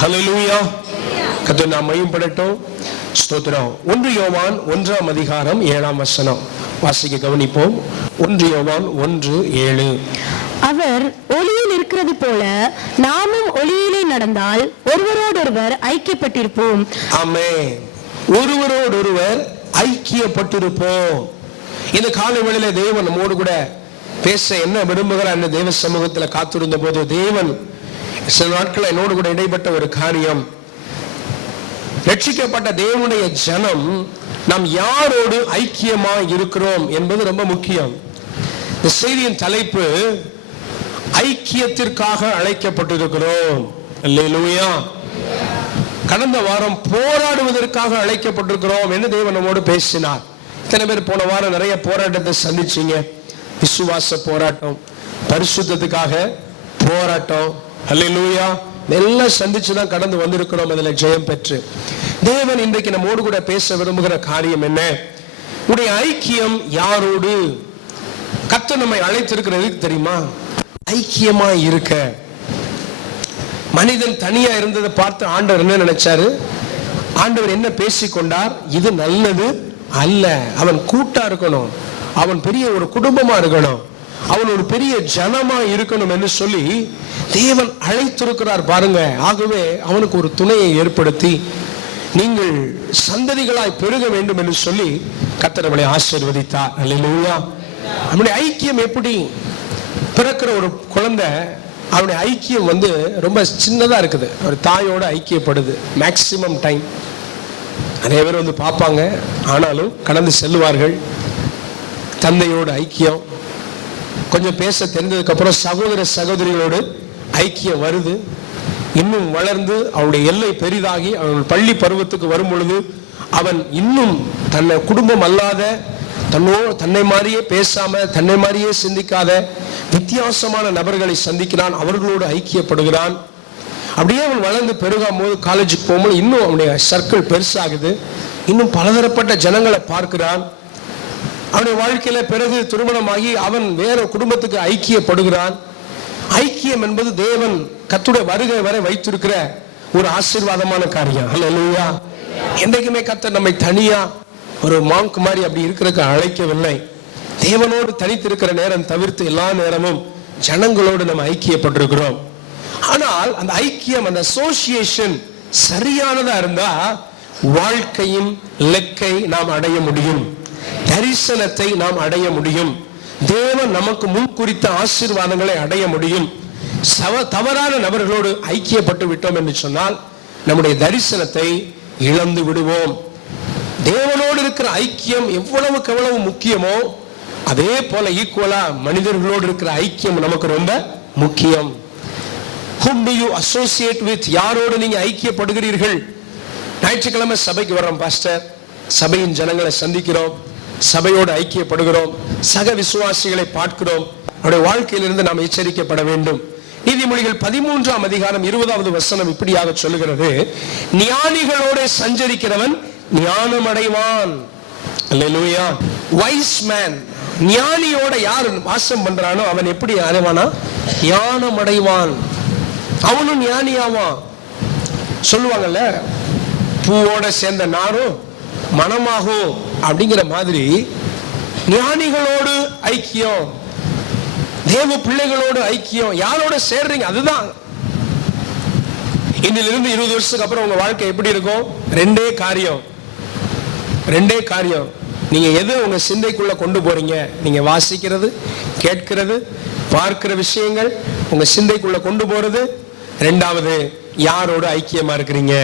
ஹல்லேலூயா. கர்த்தர் நாம் மகிமைப்படட்டும். ஸ்தோத்திரம். 1 யோவான் 1ஆம் அதிகாரம் 7ஆம் வசனம் வாசிக்க கவனிப்போம். 1 யோவான் 1:7. அவர் ஒளியில் இருக்கிறது போல நாமும் ஒளியிலே நடந்தால் ஒருவரோடொருவர் ஐக்கியப்பட்டிருப்போம். ஆமென். ஒருவரோடொருவர் ஐக்கியப்பட்டிருப்போம். இந்த காலை வேளையில தேவன் நம்மோடு கூட பேச என்ன விரும்புகிறார் என்ற தேவ சமூகத்தில் காத்திருந்த போது தேவன் சில நாட்கள் என்னோடு கூட இடைப்பட்ட ஒரு காரியம், ரட்சிக்கப்பட்ட தேவனுடைய ஜனம் நாம் யாரோடு ஐக்கியமா இருக்கிறோம் என்பது ரொம்ப முக்கியம். இந்த செய்தியின் தலைப்பு ஐக்கியத்திற்காக அழைக்கப்பட்டிருக்கிறோம். அல்லேலூயா. கடந்த வாரம் போராடுவதற்காக அழைக்கப்பட்டிருக்கிறோம் என்று தேவன் நம்மோடு பேசினார். இத்தனை பேர் போன வாரம் நிறைய போராட்டத்தை சந்திச்சீங்க. விசுவாச போராட்டம், பரிசுத்தத்துக்காக போராட்டம், அல்லேலூயா, எல்லாம் சந்திச்சுதான் கடந்து வந்திருக்கிறோம். அதில் ஜெயம் பெற்று தேவன் இன்றைக்கு நம்மோடு கூட பேச விரும்புகிற காரியம் என்ன? உடைய ஐக்கியம் யாரோடு? கர்த்தர் நம்மை அழைத்திருக்கிறது தெரியுமா? ஐக்கியமா இருக்க. மனிதன் தனியா இருந்ததை பார்த்து ஆண்டவர் என்ன நினைச்சாரு? ஆண்டவர் என்ன பேசிக்கொண்டார்? இது நல்லது அல்ல. அவன் கூட்டா இருக்கணும், அவன் பெரிய ஒரு குடும்பமா இருக்கணும், அவன் ஒரு பெரிய ஜனமா இருக்கணும் என்று சொல்லி தேவன் அழைத்திருக்கிறார் பாருங்க. ஆகவே அவனுக்கு ஒரு துணையை ஏற்படுத்தி நீங்கள் சந்ததிகளாய் பெருக வேண்டும் என்று சொல்லி கர்த்தர் நம்மை ஆசீர்வதித்தார். அல்லேலூயா. நம்முடைய ஐக்கியம் எப்படி? பிறக்கிற ஒரு குழந்தை அவனுடைய ஐக்கியம் ரொம்ப சின்னதா இருக்குது. ஒரு தாயோட ஐக்கியப்படுது. மேக்சிமம் டைம் நிறைய பேர் பார்ப்பாங்க, ஆனாலும் கடந்து செல்லுவார்கள். தந்தையோட ஐக்கியம் கொஞ்சம் பேச தெரிந்ததுக்கு அப்புறம் சகோதர சகோதரிகளோடு ஐக்கியம் வருது. இன்னும் வளர்ந்து அவனுடைய எல்லை பெரிதாகி அவன் பள்ளி பருவத்துக்கு வரும் பொழுது அவன் இன்னும் தன்னை குடும்பம் அல்லாத தன்னை மாதிரியே பேசாம தன்னை மாதிரியே சிந்திக்காத வித்தியாசமான நபர்களை சந்திக்கிறான், அவர்களோடு ஐக்கியப்படுகிறான். அப்படியே அவன் வளர்ந்து பெருகாம் போது காலேஜுக்கு போகும்போது இன்னும் அவனுடைய சர்க்கிள் பெருசாகுது. இன்னும் பலதரப்பட்ட ஜனங்களை பார்க்கிறான். அவனுடைய வாழ்க்கையில பிறகு திருமணமாகி அவன் வேற குடும்பத்துக்கு ஐக்கியப்படுகிறான். ஐக்கியம் என்பது தேவன் கர்த்தருடைய வருகை வரை வைத்திருக்கிற ஒரு ஆசீர்வாதமான காரியம். அல்லேலூயா. என்றைக்குமே கர்த்தர் நம்மை தனியா ஒரு மாங்க் மாதிரி அப்படி இருக்கிறதுக்கு அழைக்கவில்லை. தேவனோடு தனித்திருக்கிற நேரம் தவிர்த்து எல்லா நேரமும் ஜனங்களோடு நம்ம ஐக்கியப்பட்டிருக்கிறோம். ஆனால் அந்த ஐக்கியம், அந்த அசோசியேஷன் சரியானதா இருந்தா வாழ்க்கையின் இலக்கை நாம் அடைய முடியும், தரிசனத்தை நாம் அடைய முடியும், தேவன் நமக்கு முன் குறித்த ஆசீர்வாதங்களை அடைய முடியும். தவறான நபர்களோடு ஐக்கியப்பட்டு விட்டோம் என்று சொன்னால் நம்முடைய தரிசனத்தை இழந்து விடுவோம். தேவனோடு இருக்கிற ஐக்கியம் எவ்வளவுக்கு எவ்வளவு முக்கியமோ அதே போல ஈக்குவலா மனிதர்களோடு இருக்கிற ஐக்கியம் நமக்கு ரொம்ப முக்கியம். Whom do you associate with? யாரோடு நீங்க ஐக்கியப்படுகிறீர்கள்? ஞாயிற்றுக்கிழமை சபைக்கு வர்றோம் பாஸ்டர், சபையின் ஜனங்களை சந்திக்கிறோம், சபையோடு ஐக்கியப்படுகிறோம், சக விசுவாசிகளை பார்க்கிறோம். அவருடைய வாழ்க்கையிலிருந்து நாம் எச்சரிக்கப்பட வேண்டும். நீதிமொழிகள் 13ஆம் அதிகாரம் 20வது வசனம் இப்படியாக சொல்லுகிறது, ஞானிகளோடு சஞ்சரிக்கிறவன் ஞானம் அடைவான். அல்லேலூயா. வைஸ் மேன், ஞானியோட யார் வாசம் பண்றானோ அவன் எப்படி அடைவானா? ஞானம் அடைவான். அவனும் ஞானியாவான். சொல்லுவாங்கல்ல, பூவோட சேர்ந்த நாரும் மனமாகும் அப்படிங்கிற மாதிரி ஞானிகளோடு ஐக்கியம், தேவ பிள்ளைகளோடு ஐக்கியம். யாரோட சேர்றீங்க அதுதான். இன்னிலிருந்து 20 வருஷத்துக்கு அப்புறம் உங்க வாழ்க்கை எப்படி இருக்கும்? ரெண்டே காரியம். நீங்க எது உங்க சிந்தைக்குள்ள கொண்டு போறீங்க? நீங்க வாசிக்கிறது, கேட்கிறது, பார்க்கிற விஷயங்கள் உங்க சிந்தைக்குள்ள கொண்டு போறது. ரெண்டாவது, யாரோடு ஐக்கியமா இருக்கிறீங்க.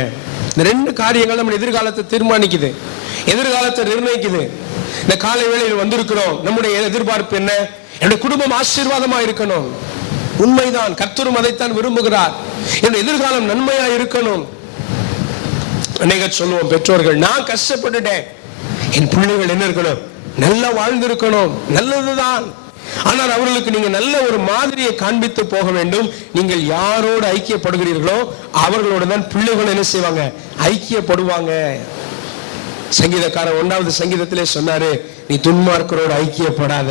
இந்த ரெண்டு காரியங்கள் நம்ம எதிர்காலத்தை தீர்மானிக்குது, எதிர்காலத்தை நிர்ணயிக்குது. இந்த காலை வேளையில் வந்திருக்கிறோம், நம்முடைய எதிர்பார்ப்பு என்ன? என்னுடைய குடும்பம் ஆசீர்வாதமா இருக்கணும். உண்மைதான், கர்த்தரும் அதைத்தான் விரும்புகிறார். என்னுடைய எதிர்காலம் நன்மையா இருக்கணும். அநேக சொல்லுவோம் பெற்றோர்கள், நான் கஷ்டப்பட்டுட்டேன், என் பிள்ளைகள் என்ன இருக்கணும்? நல்லா வாழ்ந்திருக்கணும். நல்லதுதான். ஆனால் அவர்களுக்கு நீங்க நல்ல ஒரு மாதிரியை காண்பித்து போக வேண்டும். நீங்கள் யாரோடு ஐக்கியப்படுகிறீர்களோ அவர்களோடு தான் பிள்ளைகள் என்ன செய்வாங்க? ஐக்கியப்படுவாங்க. சங்கீதக்காரன் 1வது சங்கீதத்திலே சொன்னாரு, நீ துன்மார்க்கரோடு ஐக்கியப்படாத,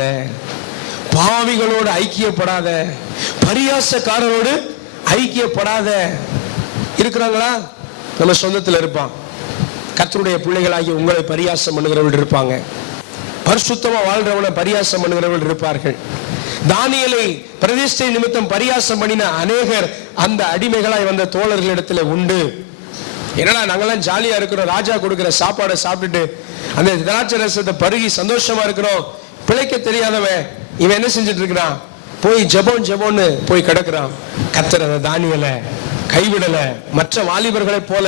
பாவிகளோடு ஐக்கியப்படாத, பரியாசக்காரரோடு ஐக்கியப்படாத. இருக்கிறாங்களா? நம்ம சொந்தத்தில் இருப்பான். கர்த்தருடைய பிள்ளைகளாகி உங்களை பரியாசம் பண்ணுகிறவர்கள் இருப்பாங்க. பரிசுத்தமா வாழ்றவனை பரியாசம் பண்ணுகிறவர்கள் இருப்பார்கள். தானியேலை பிரதிஷ்டை நிமித்தம் பரியாசம் பண்ணின அநேகர் அந்த அடிமைகளாய் வந்த தோழர்களிடத்துல உண்டு. என்னடா நாங்கெல்லாம் ஜாலியா இருக்கிறோம், ராஜா கொடுக்கிற சாப்பாடை சாப்பிட்டுட்டு அந்த திராட்சை ரசத்தை பருகி சந்தோஷமா இருக்கிறோம். பிழைக்க தெரியாதவன் இவன் என்ன செஞ்சுட்டு இருக்கிறான்? போய் ஜெபம்னு போய் கிடக்குறான். கர்த்தர் அந்த தானியேலை கைவிடல. மற்ற வாலிபர்களை போல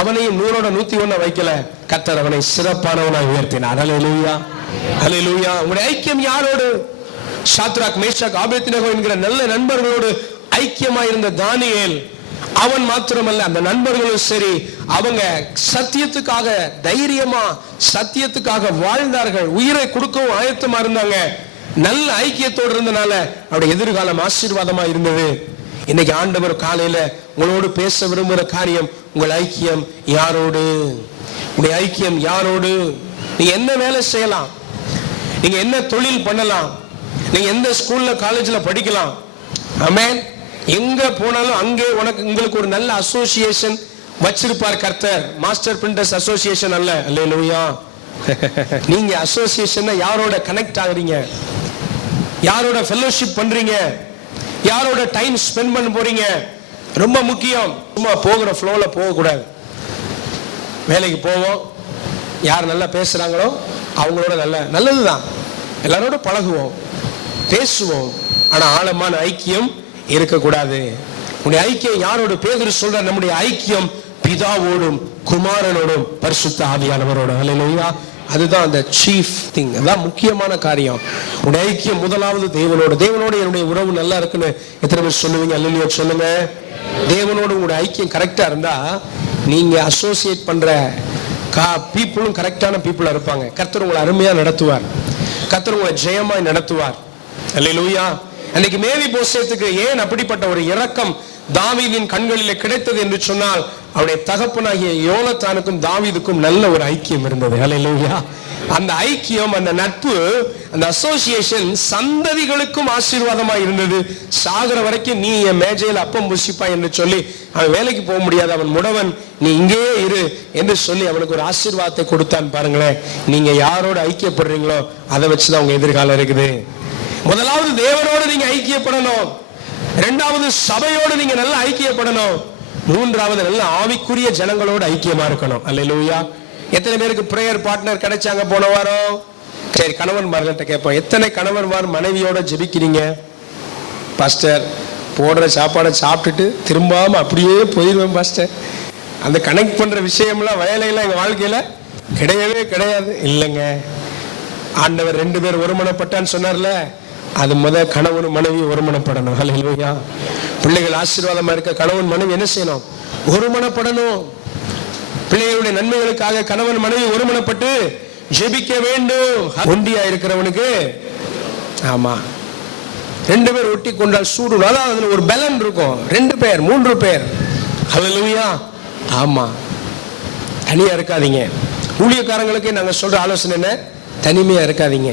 அவனையும் 100 101 வைக்கல. கர்த்தர் அவனை சிறப்பானவனாய் உயர்த்தினார். அல்லேலூயா, அல்லேலூயா. உங்களுடைய ஐக்கியம் யாரோடு? சாத்ராக், மேஷாக், ஆபேத்நேகோ என்கிற நல்ல நண்பர்களோடு ஐக்கியமாய் இருந்த தானியேல், அவன் மாத்திரமல்ல அந்த நண்பர்களும் சரி, அவங்க சத்தியத்துக்காக தைரியமா சத்தியத்துக்காக வாழ்ந்தார்கள். உயிரை கொடுக்கவும் ஆயத்தமா இருந்தாங்க. நல்ல ஐக்கியத்தோடு இருந்தனால அவருடைய எதிர்காலம் ஆசீர்வாதமா இருந்தது. இன்னைக்கு ஆண்டவர் காலையில உங்களோடு பேச விரும்புகிற காரியம், உங்கள் ஐக்கியம் யாரோடு? உங்களுடைய ஐக்கியம் யாரோடு? நீங்க என்ன வேலை செய்யலாம், நீங்க என்ன தொழில் பண்ணலாம், நீங்க எந்த ஸ்கூல்ல காலேஜ்ல படிக்கலாம், ஆமென். எங்க போனாலும் அங்கே உங்களுக்கு ஒரு நல்ல அசோசியேஷன் வச்சிருப்பார் கர்த்தர். மாஸ்டர் பிரிண்டர்ஸ் அசோசியேஷன் அல்ல. அல்லேலூயா. நீங்க அசோசியேஷன் யாரோட கனெக்ட் ஆகுறீங்க, யாரோட ஃபெல்லோஷிப் பண்றீங்க, யாரோட டைம் ஸ்பெண்ட் பண்ண போறீங்க, ரொம்ப முக்கியம். சும்மா போகிற ஃப்ளோல போகக்கூடாது. வேலைக்கு போவோம், யார் நல்லா பேசுறாங்களோ அவங்களோட நல்லதுதான், எல்லாரோட பழகுவோம், பேசுவோம். ஆனா ஆழமான ஐக்கியம் இருக்கக்கூடாது. உன்னுடைய ஐக்கியம் யாரோடு? பேதுரு சொல்ற நம்முடைய ஐக்கியம் பிதாவோடும் குமாரனோடும் பரிசுத்த ஆவியானவரோடும். அல்லேலூயா. அதுதான் அந்த சீஃப் திங், அதான் முக்கியமான காரியம். உன்னுடைய ஐக்கியம் முதலாவது தேவனோடு. தேவனோடு என்னுடைய உறவு நல்லா இருக்குன்னு எத்தனை பேர் சொல்லுவீங்க? அல்லேலூயா சொல்லுங்க. தேவனோடு உங்களுடைய ஐக்கியம் கரெக்டா இருந்தா நீங்க அசோசியேட் பண்ற பீப்புளும் கரெக்டான பீப்புளா இருப்பாங்க. கர்த்தர் உங்களை அருமையா நடத்துவார், கர்த்தர் உங்களை ஜெயமாய் நடத்துவார். அல்லேலூயா. அன்னைக்கு மேவி போசேத்துக்கு ஏன் அப்படிப்பட்ட ஒரு இரக்கம் தாவீதின் கண்களிலே கிடைத்தது என்று சொன்னால், அவருடைய தகப்பனாகிய யோனத்தானுக்கும் தாவீதுக்கும் நல்ல ஒரு ஐக்கியம் இருந்தது. அல்லேலூயா. அந்த ஐக்கியம், அந்த நட்பு, அந்த அசோசியேஷன் சந்ததிகளுக்கும் ஆசீர்வாதமா இருந்தது. சாகர வரைக்கும் நீ என் மேஜையில் அப்பம் புசிப்பா என்று சொல்லி, அவன் வேலைக்கு போக முடியாது, அவன் முடவன், நீ இங்கேயே இரு என்று சொல்லி அவனுக்கு ஒரு ஆசீர்வாதத்தை கொடுத்தான். பாருங்களேன், நீங்க யாரோட ஐக்கியப்படுறீங்களோ அதை வச்சுதான் உங்க எதிர்காலம் இருக்குது. முதலாவது தேவனோடு நீங்க ஐக்கியப்படணும், இரண்டாவது சபையோடு நீங்க நல்லா ஐக்கியப்படணும், மூன்றாவது நல்ல ஆவிக்குரிய ஜனங்களோடு ஐக்கியமா இருக்கணும். அல்லேலூயா. எத்தனை பேருக்கு பிரேயர் பார்ட்னர் கிடைச்சாங்க போன வாரம்? சரி, கணவன்மார்கிட்ட கேட்போம், எத்தனை கணவன்மார் மனைவியோட ஜெபிக்கிறீங்க? பாஸ்டர், போடுற சாப்பாடை சாப்பிட்டுட்டு திரும்பாம அப்படியே போயிடுவேன் பாஸ்டர். அந்த கனெக்ட் பண்ற விஷயம்லாம் வேலையெல்லாம் எங்க வாழ்க்கையில கிடையவே கிடையாது. இல்லைங்க, ஆண்டவர் 2 பேர் ஒருமனப்பட்டான்னு சொன்னார்ல, அது கணவன் மனைவி ஒருமனப்படணும். அல்லேலூயா. பிள்ளைகள் ஆசீர்வாதமா இருக்க கணவன் மனைவி என்ன செய்யணும்? ஒருமனப்படணும். பிள்ளைகளுடைய நன்மைகளுக்காக கணவன் மனைவி ஒருமனப்பட்டு ஜெபிக்க வேண்டும். ஒண்டியா இருக்கிறவனுக்கு, ஆமா, 2 பேர் ஒட்டி கொண்டால் சூடு, அதான் அதுல ஒரு பலன் இருக்கும். 2 பேர் 3 பேர். அல்லேலூயா. ஆமா, தனியா இருக்காதீங்க. ஊழியக்காரங்களுக்கு நாங்க சொல்ற ஆலோசனை என்ன? தனிமையா இருக்காதீங்க.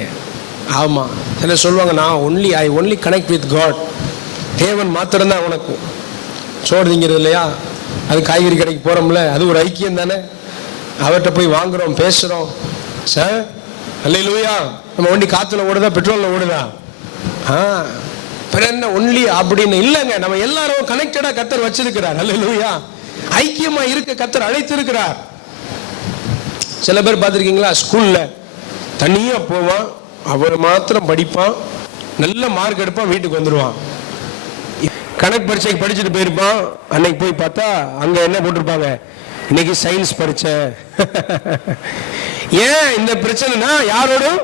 ஆமா, என்ன சொல்லுவாங்க, நான் I only connect with God. தேவன் மாத்திரம்தான் உனக்கு. சோறு திங்கிறது இல்லையா, அது காய்கறி கடைக்கு போறோம்ல, அது ஒரு ஐக்கியம் தானே. அவர்கிட்ட போய் வாங்குறோம், பேசுறோம். சார் அல்லேலூயா. நம்ம வண்டி காத்துல ஓடுதா, பெட்ரோல்ல ஓடுதா? என்ன ஒன்லி அப்படின்னு இல்லைங்க. நம்ம எல்லாரும் கனெக்டடா கர்த்தர் வச்சிருக்கிறார். அல்லேலூயா. ஐக்கியமா இருக்க கர்த்தர் அழைத்திருக்கிறார். சில பேர் பார்த்திருக்கீங்களா, ஸ்கூல்ல தனியா போவான், அவர் மாத்திரம் படிப்பான், நல்ல மார்க் எடுப்பான், வீட்டுக்கு வந்துடுவான். கணக்கு பரீட்சைக்கு படிச்சுட்டு போயிருப்பான். அன்னைக்கு போய் பார்த்தா அங்க என்ன போட்டிருப்பாங்க? இன்னைக்கு சயின்ஸ் படிச்சேன். ஏன் இந்த பிரச்சனைனா, யாரோடும்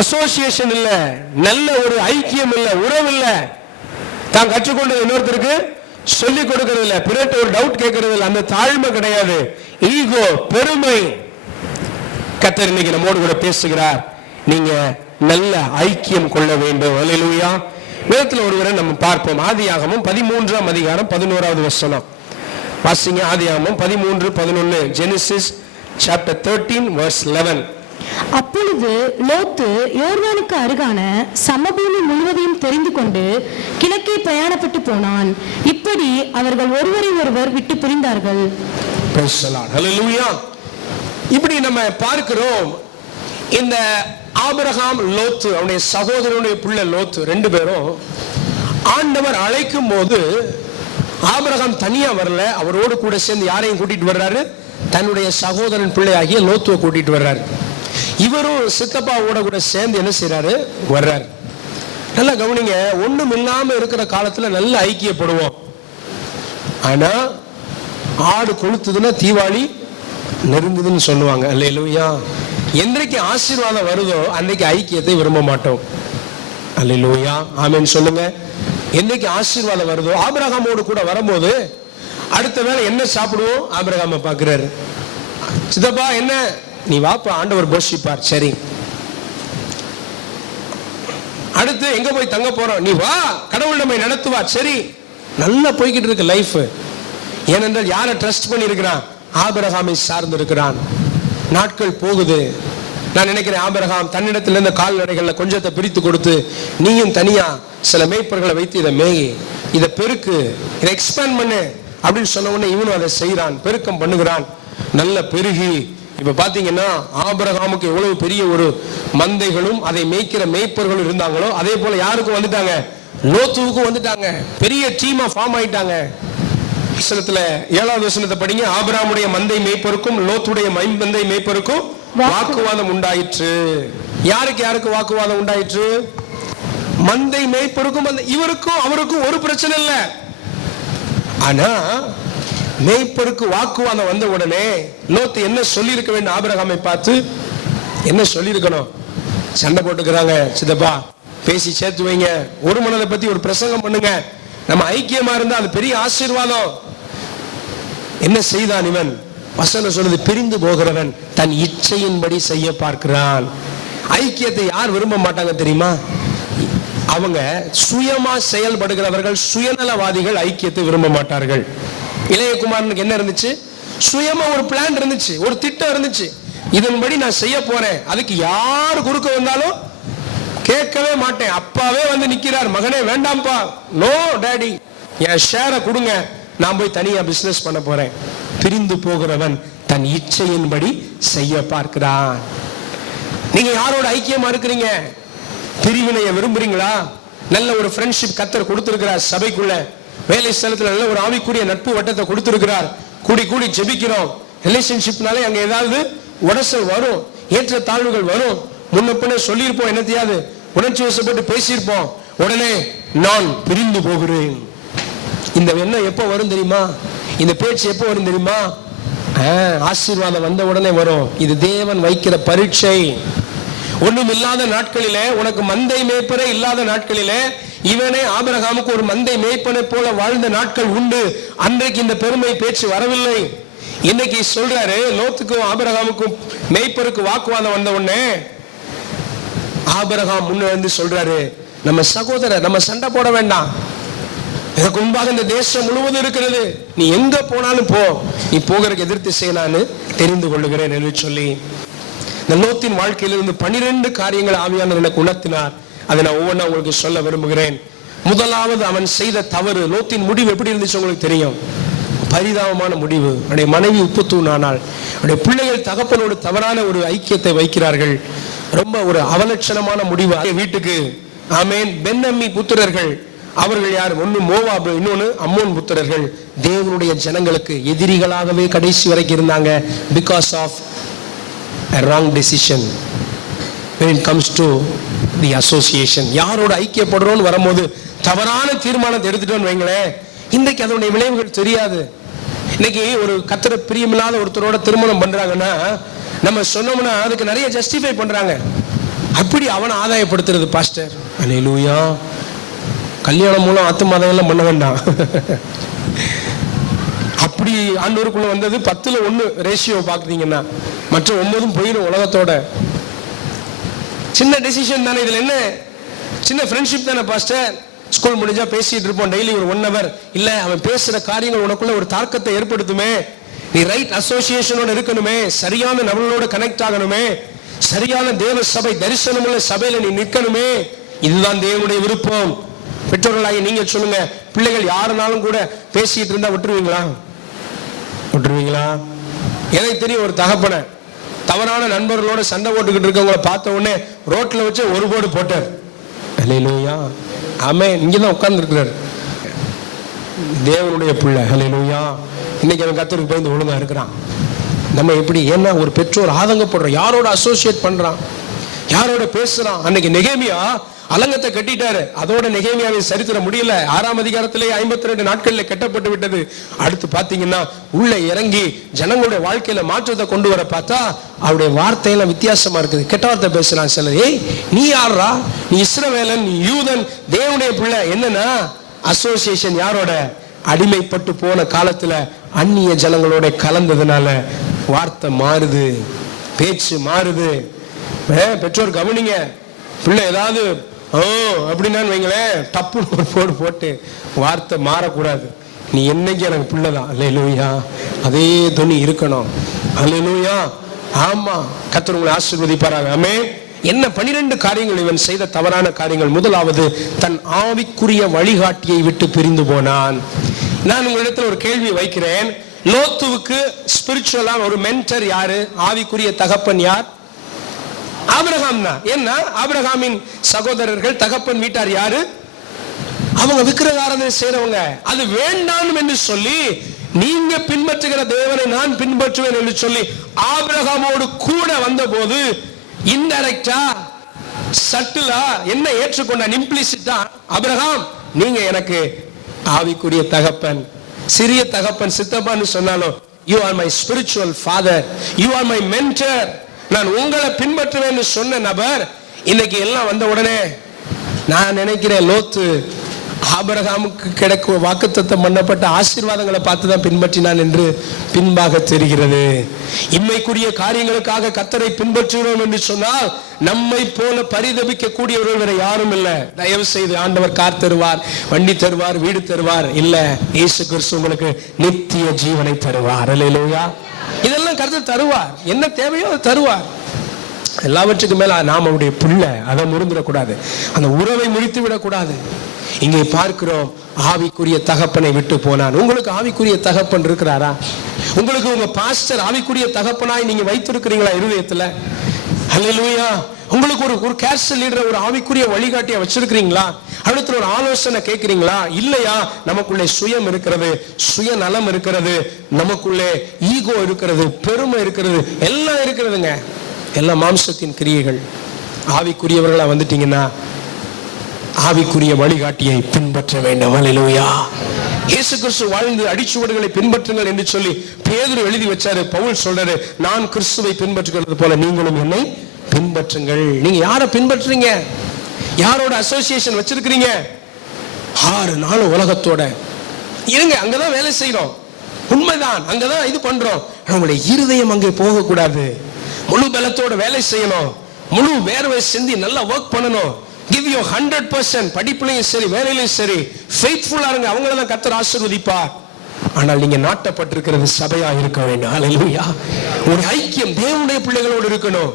அசோசியேஷன் இல்ல, நல்ல ஒரு ஐக்கியம் இல்ல, உறவு இல்ல. தான் கற்றுக்கொண்டது இன்னொருத்தருக்கு சொல்லிக் கொடுக்கறது இல்ல, பிறகு ஒரு டவுட் கேட்கறது இல்ல, அந்த தாழ்மை கிடையாது, ஈகோ, பெருமை. கர்த்தர் இன்னைக்கு நம்மோடு கூட பேசுகிறார், நீங்க நல்ல ஐக்கியம் கொள்ள வேண்டும். அல்லேலூயா. வேதத்தில் ஒருவரை நம்ம பார்ப்போம். ஆதியாகமம் 13ஆம் அதிகாரம் 11வது வசனம் வாசிங்க. ஆதியாகமம் 13:11. Genesis chapter 13 verse 11. அப்பொழுது லோத்து யோர்தானுக்கு அருகான சமபூமி முழுவதையும் தெரிந்து கொண்டு கிழக்கே பிரயாணப்பட்டு போனான். இப்படி அவர்கள் ஒருவரை ஒருவர் விட்டு பிரிந்தார்கள். இப்படி நம்ம பார்க்கிறோம். இந்த ஆபிரகாம் லோத்து, அவனுடைய சகோதரனுடைய பிள்ளை லோத்து, ரெண்டு பேரும் ஆண்டவர் அழைக்கும் போது ஆபிரகாம் தனியா வரல, அவரோடு கூட சேர்ந்து யாரையும் கூட்டிட்டு வர்றாரு? தன்னுடைய சகோதரன் பிள்ளையாகிய லோத்துவை கூட்டிட்டு வர்றாரு. இவரும் சித்தப்பாவோட கூட சேர்ந்து என்ன செய்யறாரு? வர்றாரு. நல்லா கவனிங்க, ஒண்ணும் இல்லாம இருக்கிற காலத்துல நல்ல ஐக்கியப்படுவோம். ஆனா ஆடு கொளுத்துதுன்னா தீவாளி நெருங்குதுன்னு சொல்லுவாங்க. அல்லேலூயா. என்றைக்கு ஆசீர்வாதம் வருதோ அன்னைக்கு ஐக்கியத்தை விரும்ப மாட்டோம். அல்லேலூயா, ஆமென் சொல்லுங்க. என்னைக்கு ஆசீர்வாதம் வருதோ, ஆபிரகாமோடு கூட வரும்போது அடுத்த வேளை என்ன சாப்பிடுவோம்? ஆபிரகாமை பார்க்கிறாரு. சித்தப்பா என்ன, நீ வாப்பா, ஆண்டவர் போஷிப்பார். சரி, அடுத்து எங்க போய் தங்க போறோம்? நீ வா, கடவுள் நம்மை நடத்துவார். சரி, நல்லா போய்கிட்டு இருக்கு லைஃப். ஏனென்றால் யாரை ட்ரஸ்ட் பண்ணி இருக்கிறான்? ஆபிரகாமை சார்ந்து இருக்கிறான். நாட்கள் போகுது. நான் நினைக்கிறேன் ஆபிரகாம் தன்னிடத்தில் இருந்த கால்நடைகள்ல கொஞ்சத்தை பிரித்து கொடுத்து, நீயும் தனியா சில மேய்ப்பர்களை வைத்து இதை மேய், இதை பெருக்கு, இதை எக்ஸ்பேண்ட் பண்ணு அப்படின்னு சொன்ன உடனே இவனும் அதை செய்யறான், பெருக்கம் பண்ணுகிறான். நல்ல பெருகி இப்ப பாத்தீங்கன்னா ஆபிரகாமுக்கு எவ்வளவு பெரிய ஒரு மந்தைகளும் அதை மேய்க்கிற மேய்ப்பர்களும் இருந்தாங்களோ, அதே போல யாருக்கும் வந்துட்டாங்க? லோத்துவுக்கும் வந்துட்டாங்க. பெரிய டீமா ஃபார்ம் ஆயிட்டாங்க. 7வது வசனத்தை படிங்க. ஆபிரகாமுடைய மந்தை மேய்ப்பருக்கும் லோத்துடைய மந்தை மேய்ப்பருக்கும் வாக்குவாதம் உண்டாயிற்று. யாருக்கு யாருக்கு வாக்குவாதம் உண்டாயிற்று? மந்தை மேய்ப்பருக்கும் இவருக்கும் அவருக்கும் ஒரு பிரச்சனை இல்ல. ஆனா மேய்ப்பருக்கு வாக்குவாதம் வந்த உடனே லோத்து என்ன சொல்லி இருக்க வேண்டும்? ஆபிரகாமை பார்த்து என்ன சொல்லி இருக்கணும்? சண்டை போட்டுக்கிறாங்க. சித்தப்பா பேசி சேர்த்து வைங்க, ஒரு மனதை பத்தி ஒரு பிரசங்கம் பண்ணுங்க, நம்ம ஐக்கியமா இருந்தா அது பெரிய ஆசீர்வாதம். என்ன செய்தான் இவன்? வசனம் சொல்லுது, பிரிந்து போகிறவன் தன் இச்சையின்படி செய்ய பார்க்கிறான். ஐக்கியத்தை யார் விரும்ப மாட்டாங்க தெரியுமா? அவங்க சுயமா செயல்படுகிறவர்கள், சுயநலவாதிகள் ஐக்கியத்தை விரும்ப மாட்டார்கள். இளையகுமாரனுக்கு என்ன இருந்துச்சு? சுயமா ஒரு பிளான் இருந்துச்சு, ஒரு திட்டம் இருந்துச்சு. இதன்படி நான் செய்ய போறேன், அதுக்கு யார் குறுக்க வந்தாலும் கேட்கவே மாட்டேன். அப்பாவே வந்து நிக்கிறார், மகனே வேண்டாம்ப்பா, நோ டாடி, என் ஷேரை கொடுங்க, நான் போய் தனியா பிசினஸ் பண்ண போறேன். பிரிந்து போகிறவன் தன் இச்சையின்படி செய்ய பார்க்கிறான். நீங்க யாரோட ஐக்கியமா இருக்கிறீங்க? பிரிவினையை விரும்புறீங்களா? நல்ல ஒரு ஃப்ரெண்ட்ஷிப் கர்த்தர் கொடுத்திருக்கிறார் சபைக்குள்ள, வேலை ஸ்தலத்துல நல்ல ஒரு ஆவிக்குரிய நட்பு வட்டத்தை கொடுத்திருக்கிறார். கூடி கூடி ஜெபிக்கிறோம். ரிலேஷன்ஷிப்னாலே அங்க ஏதாவது உடசல் வரும், ஏற்ற தாழ்வுகள் வரும். முன்ன பின்ன சொல்லியிருப்போம், என்னத்தையாவது உணர்ச்சி வசப்பட்டு பேசியிருப்போம். உடனே நான் பிரிந்து போகிறேன். இந்த எண்ணம் எப்போ வரும் தெரியுமா? இந்த பேச்சு எப்போ வரும் தெரியுமா? ஆசீர்வாதம் வந்த உடனே வரும். இது தேவன் வைக்கிற பரீட்சை. ஒண்ணும் இல்லாத நாட்களிலே, உனக்கு மந்தை மேய்ப்பரே இல்லாத நாட்களிலே, இவனே ஆபிரகாமுக்கு ஒரு மந்தை மேய்ப்பனை போல வாழ்ந்த நாட்கள் உண்டு. அன்றைக்கு இந்த பெருமை பேச்சு வரவில்லை. இன்னைக்கு சொல்றாரு, லோத்துக்கும் ஆபிரகாமுக்கும் மேய்ப்பருக்கு வாக்குவாதம் வந்த உடனே ஆபிரகாம் முன்ன சொல்றாரு, நம்ம சகோதரர், நம்ம சண்டை போட வேண்டாம், எனக்கு முன்பாக இந்த தேசம் முழுவதும் இருக்கிறது, நீ எங்க போனாலும் போ, நீ போகிறதுக்கு எதிர்த்து செய்யலான்னு தெரிந்து கொள்ளுகிறேன் என்று சொல்லி இந்த லோத்தின் வாழ்க்கையிலிருந்து 12 காரியங்கள் ஆவியானவர் எனக்கு உணர்த்தினார். அதை நான் ஒவ்வொன்றா உங்களுக்கு சொல்ல விரும்புகிறேன். முதலாவது, அவன் செய்த தவறு. லோத்தின் முடிவு எப்படி இருந்துச்சு உங்களுக்கு தெரியும்? பரிதாபமான முடிவு. அவனுடைய மனைவி உப்பு தூணானாள். அவனுடைய பிள்ளைகள் தகப்பனோடு தவறான ஒரு ஐக்கியத்தை வைக்கிறார்கள். ரொம்ப ஒரு அவலட்சணமான முடிவு. வீட்டுக்கு ஆமேன். பென்னம்மி புத்திரர்கள், அவர்கள் யார்? ஒன்னு மோவாபு, இன்னொன்னு அம்மோன் புத்திரர்கள். தேவனுடைய ஜனங்களுக்கு எதிரிகளாகவே கடைசி வரைக்கும் இருந்தாங்க. Because of a wrong decision when it comes to the association. யாரோட ஐக்கியப்படுறோம்னு வரும்போது தவறான தீர்மானத்தை எடுத்துட்டோம்னு வைங்களேன், இன்றைக்கு அதனுடைய விளைவுகள் தெரியாது. இன்னைக்கு ஒரு கர்த்தரை பிரியமில்லாத ஒருத்தரோட திருமணம் பண்றாங்கன்னா நம்ம சொன்னோம்னா அதுக்கு நிறைய ஜஸ்டிஃபை பண்றாங்க. அப்படி அவனை ஆதாயப்படுத்துறது பாஸ்டர். அல்லேலூயா. கல்யாணம் மூலம் ஆத்துமாதம் எல்லாம் பண்ண வேண்டாம். அப்படி ஆண்டவருக்குள்ள வந்தது 10:1 ரேஷியோ பாக்குறீங்கன்னா, மற்ற 9 போயிடும் உலகத்தோட. சின்ன டிசிஷன் தானே, இதுல என்ன சின்ன ஃப்ரெண்ட்ஷிப் தானே பாஸ்டர். ஸ்கூல் முடிஞ்சா பேசிட்டு இருப்போம் டெய்லி ஒரு 1 hour. இல்ல, அவன் பேசுற காரியங்கள் உனக்குள்ள ஒரு தாக்கத்தை ஏற்படுத்துமே, நீ ரைட் அசோசியேஷனோட இருக்கணுமே, சரியான நபர்களோட கனெக்ட் ஆகணுமே, சரியான தேவ சபை, தரிசனமுள்ள சபையில நீ நிற்கணுமே. இதுதான் தேவனுடைய விருப்பம். பெற்றோர்களாகி நீங்க சொல்லுங்க, பிள்ளைகள் யாருனாலும் கூட பேசிட்டு இருந்தா விட்டுருவீங்களா? விட்டுருவீங்களா? எனக்கு தெரியும் ஒரு தகப்பனை தவறான நண்பர்களோட சண்டை போட்டுக்கிட்டு இருக்கவங்களை பார்த்த உடனே ரோட்ல வச்சு ஒரு போடு போட்டார். ஹல்லேலூயா, ஆமென். இங்கதான் உட்கார்ந்து இருக்கிறார் தேவனுடைய பிள்ளை. ஹல்லேலூயா. இன்னைக்கு அவன் கர்த்தருக்கு பயந்து ஒழுங்கா இருக்கிறான். நம்ம எப்படி? ஏன்னா ஒரு பெற்றோர் ஆதங்கப்படுறோம், யாரோட அசோசியேட் பண்றான், யாரோட பேசுறான். அன்னைக்கு நெகேமியா அலங்கத்தை கட்டிட்டாரு. அதோட நெகேமியாவின் சரித்திரம் முடியல. 6ஆம் அதிகாரத்திலே 52 நாட்களில் கட்டப்பட்டு விட்டது. அடுத்து பாத்தீங்கன்னா உள்ள இறங்கி ஜனங்களுடைய வாழ்க்கையில மாற்றத்தை கொண்டு வர பார்த்தா அவருடைய வார்த்தையெல்லாம் வித்தியாசமா இருக்குது. கெட்ட வார்த்தை பேசுறான் சிலர். ஏய், நீ யாரா? நீ இஸ்ரவேலன், நீ யூதன், தேவனுடைய பிள்ளை. என்னன்னா அசோசியேஷன் யாரோட? அடிமைப்பட்டு போன காலத்துல அந்நிய ஜனங்களோட கலந்ததுனால வார்த்தை மாறுது, பேச்சு மாறுது. பெற்றோர் கவனிங்க, பிள்ளை ஏதாவது அப்படின்னா வைங்களேன், டப்புன்னு ஒரு போடு போட்டு வார்த்தை மாறக்கூடாது. நீ என்னைக்கு எனக்கு பிள்ளைதான். அல்லேலூயா. அதே துணி இருக்கணும். அல்லேலூயா. ஆமா, கர்த்தர் உங்களை ஆசீர்வதிப்பாராக. ஆமென். என்ன 12 காரியங்கள் இவன் செய்த தவறான காரியங்கள். முதலாவது, தன் ஆவிக்குரிய வழிகாட்டியை விட்டு பிரிந்து போனான். நான் உங்களிடத்தில் ஒரு கேள்வி வைக்கிறேன். லோத்துவுக்கு ஸ்பிரிச்சுவலா ஒரு மென்டர் யாரு? ஆவிக்குரிய தகப்பன் யார்? ஆபிரகாம் தான். ஏன்னா ஆபிரகாமின் சகோதரர்கள் தகப்பன் வீட்டார் யாரு? அவங்க விக்கிரகாராதனை செய்றவங்க. அது வேண்டாம் என்று சொல்லி நீங்க பின்பற்றுகிற தேவனை நான் பின்பற்றுவேன் என்று சொல்லி ஆபிரகாமோடு கூட வந்த போது இன்டைரக்டா, சட்டிலா என்ன ஏற்றுக்கொண்டான்? இம்ப்ளிசிட்டா, ஆபிரகாம் நீங்க எனக்கு ஆவிக்குரிய தகப்பன், சிறிய தகப்பன், சித்தப்பான்னு சொன்னாலும் you are my spiritual father, you are my mentor, நான் உங்களை பின்பற்றுவேன்னு சொன்ன நபர் இன்னைக்கு எல்லாம் வந்த உடனே நான் நினைக்கிறேன் லோத்து ஆபிரகாமுக்கு கிடைக்க வாக்குத்தத்தம் பண்ணப்பட்ட ஆசீர்வாதங்களை பார்த்துதான் பின்பற்றினான் என்று பின்பாக தெரிகிறது. இம்மைக்குரிய காரியங்களுக்காக கர்த்தரை பின்பற்றுகிறோம் என்று சொன்னால் நம்மை போல பரிதபிக்க கூடியவர்கள் வேற யாரும் இல்லை. தயவு செய்து ஆண்டவர் கார் தருவார், வண்டி தருவார், வீடு தருவார் இல்ல, இயேசு கிறிஸ்து உங்களுக்கு நித்திய ஜீவனை தருவார். அல்லேலூயா. இதெல்லாம் கர்த்தர் தருவார். என்ன தேவையோ தருவார். எல்லாவற்றுக்கும் மேல நாம் அவருடைய பிள்ளை, அதை முறிந்துடக்கூடாது, அந்த உறவை முறித்து விடக்கூடாது. இங்கே பார்க்கிறோம், ஆவிக்குரிய தகப்பனை விட்டு போனான். உங்களுக்கு ஆவிக்குரிய தகப்பன் இருக்கிறாரா? உங்களுக்கு உங்க பாஸ்டர் ஆவிக்குரிய தகப்பனாய் நீங்க வைத்திருக்கிறீங்களா இருதயத்துல? ஹல்லேலூயா. உங்களுக்கு ஒரு கேஸ்டல் லீடர், ஒரு ஆவிக்குரிய வழிகாட்டிய வச்சிருக்கிறீங்களா? அடுத்து ஒரு ஆலோசனை கேட்கிறீங்களா? இல்லையா? நமக்குள்ளே சுயம் இருக்கிறது, சுயநலம் இருக்கிறது, நமக்குள்ளே ஈகோ இருக்கிறது, பெருமை இருக்கிறது, எல்லாம் இருக்கிறதுங்க. எல்லாம் மாம்சத்தின் கிரியைகள். ஆவிக்குரியவர்களா வந்துட்டீங்கன்னா ஆவிக்குரிய வழிகாட்டியை பின்பற்ற வேண்டும். அல்லேலூயா. இயேசு கிறிஸ்து வாழ்ந்து அடிச்சுவடுகளை பின்பற்றுங்கள் என்று சொல்லி பேதுரு எழுதி வச்சாரு. பவுல் சொல்றாரு, நான் கிறிஸ்துவை பின்பற்றுகிறது போல நீங்களும் என்னை பின்பற்றுங்கள். நீங்க யாரை பின்பற்றுறீங்க? யாரோட அசோசியேஷன் வச்சிருக்கிறீங்க? 6 நாள் உலகத்தோட இருங்க, அங்கதான் வேலை செய்யறோம், உண்மைதான், அங்கதான் இது பண்றோம். நம்முடைய இருதயம் அங்கே போக கூடாது. முழு பலத்தோட வேலை செய்யணும், முழு வேர்வை சிந்தி நல்லா ஒர்க் பண்ணணும். Give you 100%. படிப்புலையும் சரி, வேலையிலும் சரி, ஃபெய்த்ஃபுல்லா இருங்க. அவங்கள தான் கர்த்தர் ஆசீர்வதிப்பார். ஆனால் நீங்க நாட்டப்பட்டிருக்கிறது சபையா இருக்க வேண்டும். அல்லேலூயா. ஒரு ஐக்கியம் தேவனுடைய பிள்ளைகளோடு இருக்கணும்.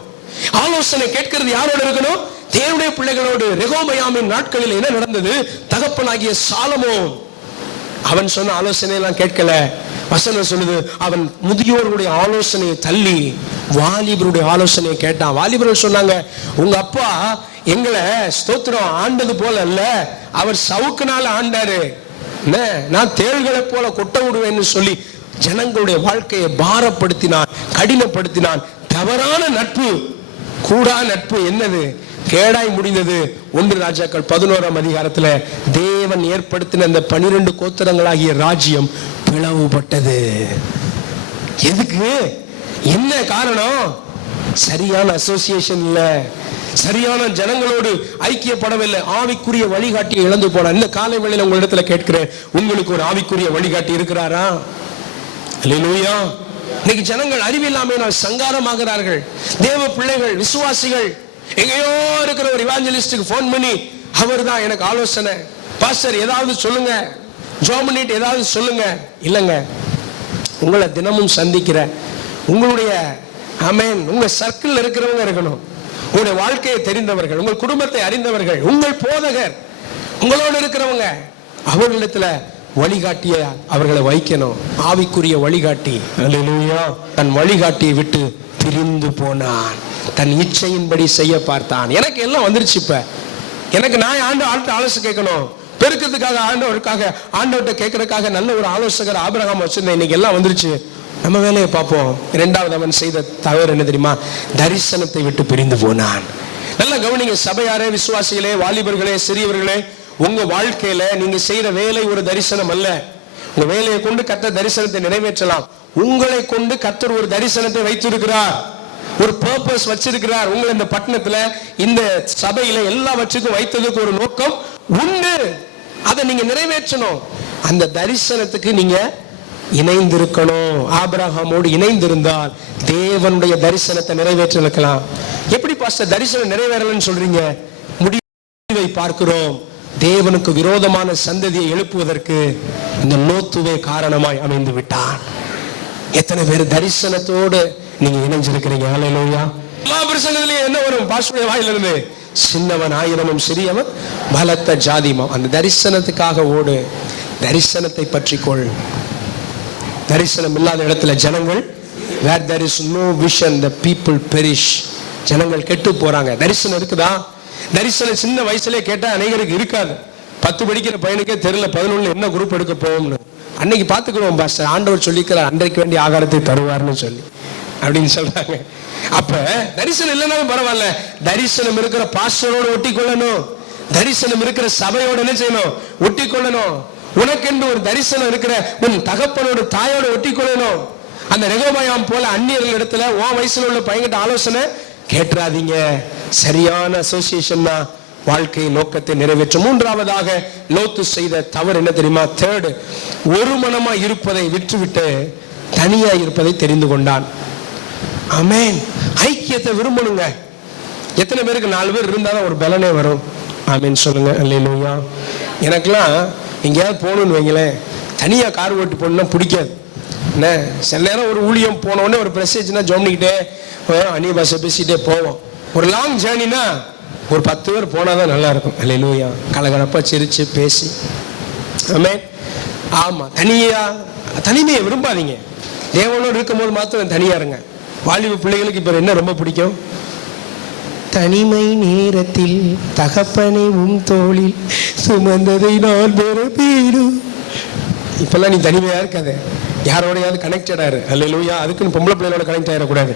ஆலோசனை கேட்கிறது யாரோடு இருக்கணும்? தேவனுடைய பிள்ளைகளோடு. ரெகோபயாமின் நாட்களில் என்ன நடந்தது? தகப்பனாகிய சாலமோன் அவன் சொன்ன ஆலோசனை எல்லாம் கேட்கல. வசனம் சொல்லுது, அவன் முதியோர்களுடைய ஆலோசனையை தள்ளி வாலிபருடைய ஆலோசனையை கேட்டான். வாலிபர்கள் சொன்னாங்க, உங்க அப்பா எங்களை ஸ்தோத்திரம் ஆண்டது போல அல்ல, அவர் சவுக்குனால ஆண்டாரு, நான் தேள்களை போல கொட்ட விடுவேன்னு சொல்லி ஜனங்களுடைய வாழ்க்கையை பாரப்படுத்தினான், கடினப்படுத்தினான். தவறான நட்பு, கூடா நட்பு என்னது? கேடாய் முடிந்தது. 1 ராஜாக்கள் 11ஆம் அதிகாரத்துல தேவன் ஏற்படுத்தின அந்த 12 கோத்திரங்களாகிய ராஜ்யம் பிளவுபட்டது. எதுக்கு? என்ன காரணம்? சரியான அசோசியேஷன் இல்ல, சரியான ஜனங்களோடு ஐக்கியப்படவில்லை, ஆவிக்குரிய வழிகாட்டியை இழந்து போனார். இந்த காலை வேளையில உங்களிடத்துல கேட்கிறேன், உங்களுக்கு ஒரு ஆவிக்குரிய வழிகாட்டி இருக்கிறாரா? அல்லேலூயா. இன்னைக்கு ஜனங்கள் அறிவில்லாமல் சங்காரமாகிறார்கள். தேவ பிள்ளைகள், விசுவாசிகள் எங்கேயோ இருக்கிற ஒரு இவாஞ்சலிஸ்டுக்கு போன் பண்ணி, அவர் தான் எனக்கு ஆலோசனை, பாஸ்டர் ஏதாவது சொல்லுங்க, ஜோமனிட் ஏதாவது சொல்லுங்க. இல்லைங்க, உங்களை தினமும் சந்திக்கிற உங்களுடைய ஆமென். உங்க சர்க்கிள் இருக்கிறவங்க இருக்கணும், உங்களுடைய வாழ்க்கையை தெரிந்தவர்கள், உங்கள் குடும்பத்தை அறிந்தவர்கள், உங்கள் போதகர், உங்களோடு இருக்கிறவங்க, அவர்களிடத்துல வழிகாட்டிய அவர்களை வைக்கணும். ஆவிக்குரிய வழிகாட்டி. அல்லேலூயா. தன் வழிகாட்டியை விட்டு பிரிந்து போனான், தன் இச்சையின்படி செய்ய பார்த்தான். எனக்கு எல்லாம் வந்துருச்சு. இப்ப எனக்கு நான் ஆண்டு ஆலோசனை கேட்கணும், பெருக்கிறதுக்காக ஆண்டவர்கிட்ட கேட்கறதுக்காக நல்ல ஒரு ஆலோசகர் ஆபிரகாம் வச்சிருந்தேன். இன்னைக்கு எல்லாம் வந்துருச்சு, நம்ம வேலையை பார்ப்போம். இரண்டாவது அவன் செய்த தவறு என்ன தெரியுமா? தரிசனத்தை விட்டு பிரிந்து போனான். நல்லா கவனிங்க சபையாரே, விசுவாசிகளே, வாலிபர்களே, சிறியவர்களே, உங்க வாழ்க்கையில நீங்க செய்யற வேலை ஒரு தரிசனம் அல்ல. உங்க வேலையை கொண்டு கர்த்தர் தரிசனத்தை நிறைவேற்றலாம். உங்களை கொண்டு கர்த்தர் ஒரு தரிசனத்தை வைத்திருக்கிறார், ஒரு பர்பஸ் வச்சிருக்கிறார். உங்களை இந்த பட்டணத்துல, இந்த சபையில எல்லாவற்றுக்கும் வைத்ததுக்கு ஒரு நோக்கம் உண்டு. அதை நீங்க நிறைவேற்றணும். அந்த தரிசனத்துக்கு நீங்க இணைந்திருக்கணும். ஆபிரகாமோடு இணைந்திருந்தால் தேவனுடைய தரிசனத்தை நிறைவேற்றிருக்கலாம். எப்படி பாஸ்டர் தரிசனம் நிறைவேறலன்னு சொல்றீங்க? முடிவை பார்க்கிறோம். தேவனுக்கு விரோதமான சந்ததியை எழுப்புவதற்கு இந்த லோத்துவே காரணமாய் அமைந்து விட்டான். எத்தனை பேர் தரிசனத்தோடு நீங்க இணைஞ்சிருக்கிறீங்க? ஹல்லேலூயா. எல்லா பிரசங்கத்திலையும் என்ன வரும் பாஸ்டருடைய வாயிலிருந்து? சின்னவன் ஆயிரமும் சிறியவன் பலத்த ஜாதிமா. அந்த தரிசனத்துக்காக ஓடு, தரிசனத்தை பற்றிக்கொள். தரிசனம் இல்லாத இடத்துல ஜனங்கள், where there is no vision the people perish. ஜனங்கள் கெட்டு போறாங்க. தரிசனம் இருக்குதா? தரிசனம் சின்ன வயசுலயே கேட்டா அநேகருக்கு இருக்காது. 10 படிக்கிற பையனுக்கே தெரியல 11 என்ன குரூப் எடுக்க போவோம்னு. அன்னைக்கு பாத்துக்கிறோம் பாஸ்டர், ஆண்டவர் சொல்லிக்கிறார் அன்றைக்கு வேண்டிய ஆகாரத்தை தருவார்னு சொல்லி அப்படின்னு சொல்றாங்க. அப்ப தரிசனம் இல்லைன்னாலும் பரவாயில்ல, தரிசனம் இருக்கிற பாஸ்டரோடு ஒட்டி கொள்ளணும், தரிசனம் இருக்கிற சபையோடு என்ன செய்யணும்? ஒட்டி கொள்ளணும். உனக்கென்று ஒரு தரிசனம் இருக்கிற உன் தகப்பனோடு தாயோடு ஒட்டி கொள்ளணும். அந்த ரெகோபயாம் போல அந்நியர்கள் இடத்துல உன் வயசுல உள்ள பையன்கிட்ட ஆலோசனை கேட்றாதீங்க. சரியான அசோசியேஷன் தான் வாழ்க்கை நோக்கத்தை நிறைவேற்றும். மூன்றாவதாக லோத்து செய்த தவறு என்ன தெரியுமா? தேர்டு, ஒரு மனமா இருப்பதை விட்டுவிட்டு தனியா இருப்பதை தெரிந்து கொண்டான். ஆமென். ஐக்கியத்தை விரும்பணுங்க. எத்தனை பேருக்கு 4 பேர் இருந்தாலும் ஒரு பலனே வரும்? ஆமென் சொல்லுங்க. அல்லேலூயா. எனக்கெல்லாம் எங்கேயாவது போகணும்னு வைங்களேன், தனியா கார் ஓட்டி போகணும்னா பிடிக்காது. என்ன, சில நேரம் ஒரு ஊழியம் போனோடனே ஒரு மெசேஜ்னா ஜோம்னிக்கிட்டே அந்நிய பாஷை பேசிட்டே போவோம். ஒரு லாங் ஜேர்னினா ஒரு 10 பேர் போனாதான் நல்லா இருக்கும். அல்லேலூயா. கலகலப்பா சிரிச்சு பேசி. ஆமென். ஆமா, தனிமையை விரும்பாதீங்க. தேவனோடு இருக்கும் போது மாத்திரம் தனியா இருங்க. வாலிப பிள்ளைகளுக்கு இப்ப என்ன ரொம்ப பிடிக்கும்? தனிமை நேரத்தில் தகப்பனை உன் தோளில் சுமந்ததை நான் பெறப்பேனும். இப்பெல்லாம் நீ தனிமையா இருக்காது, யாரோடையாவது கனெக்டடா இரு. அல்லேலூயா. அதுக்குன்னு பொம்பளை பிள்ளைகளோட கனெக்ட் ஆயிடக்கூடாது.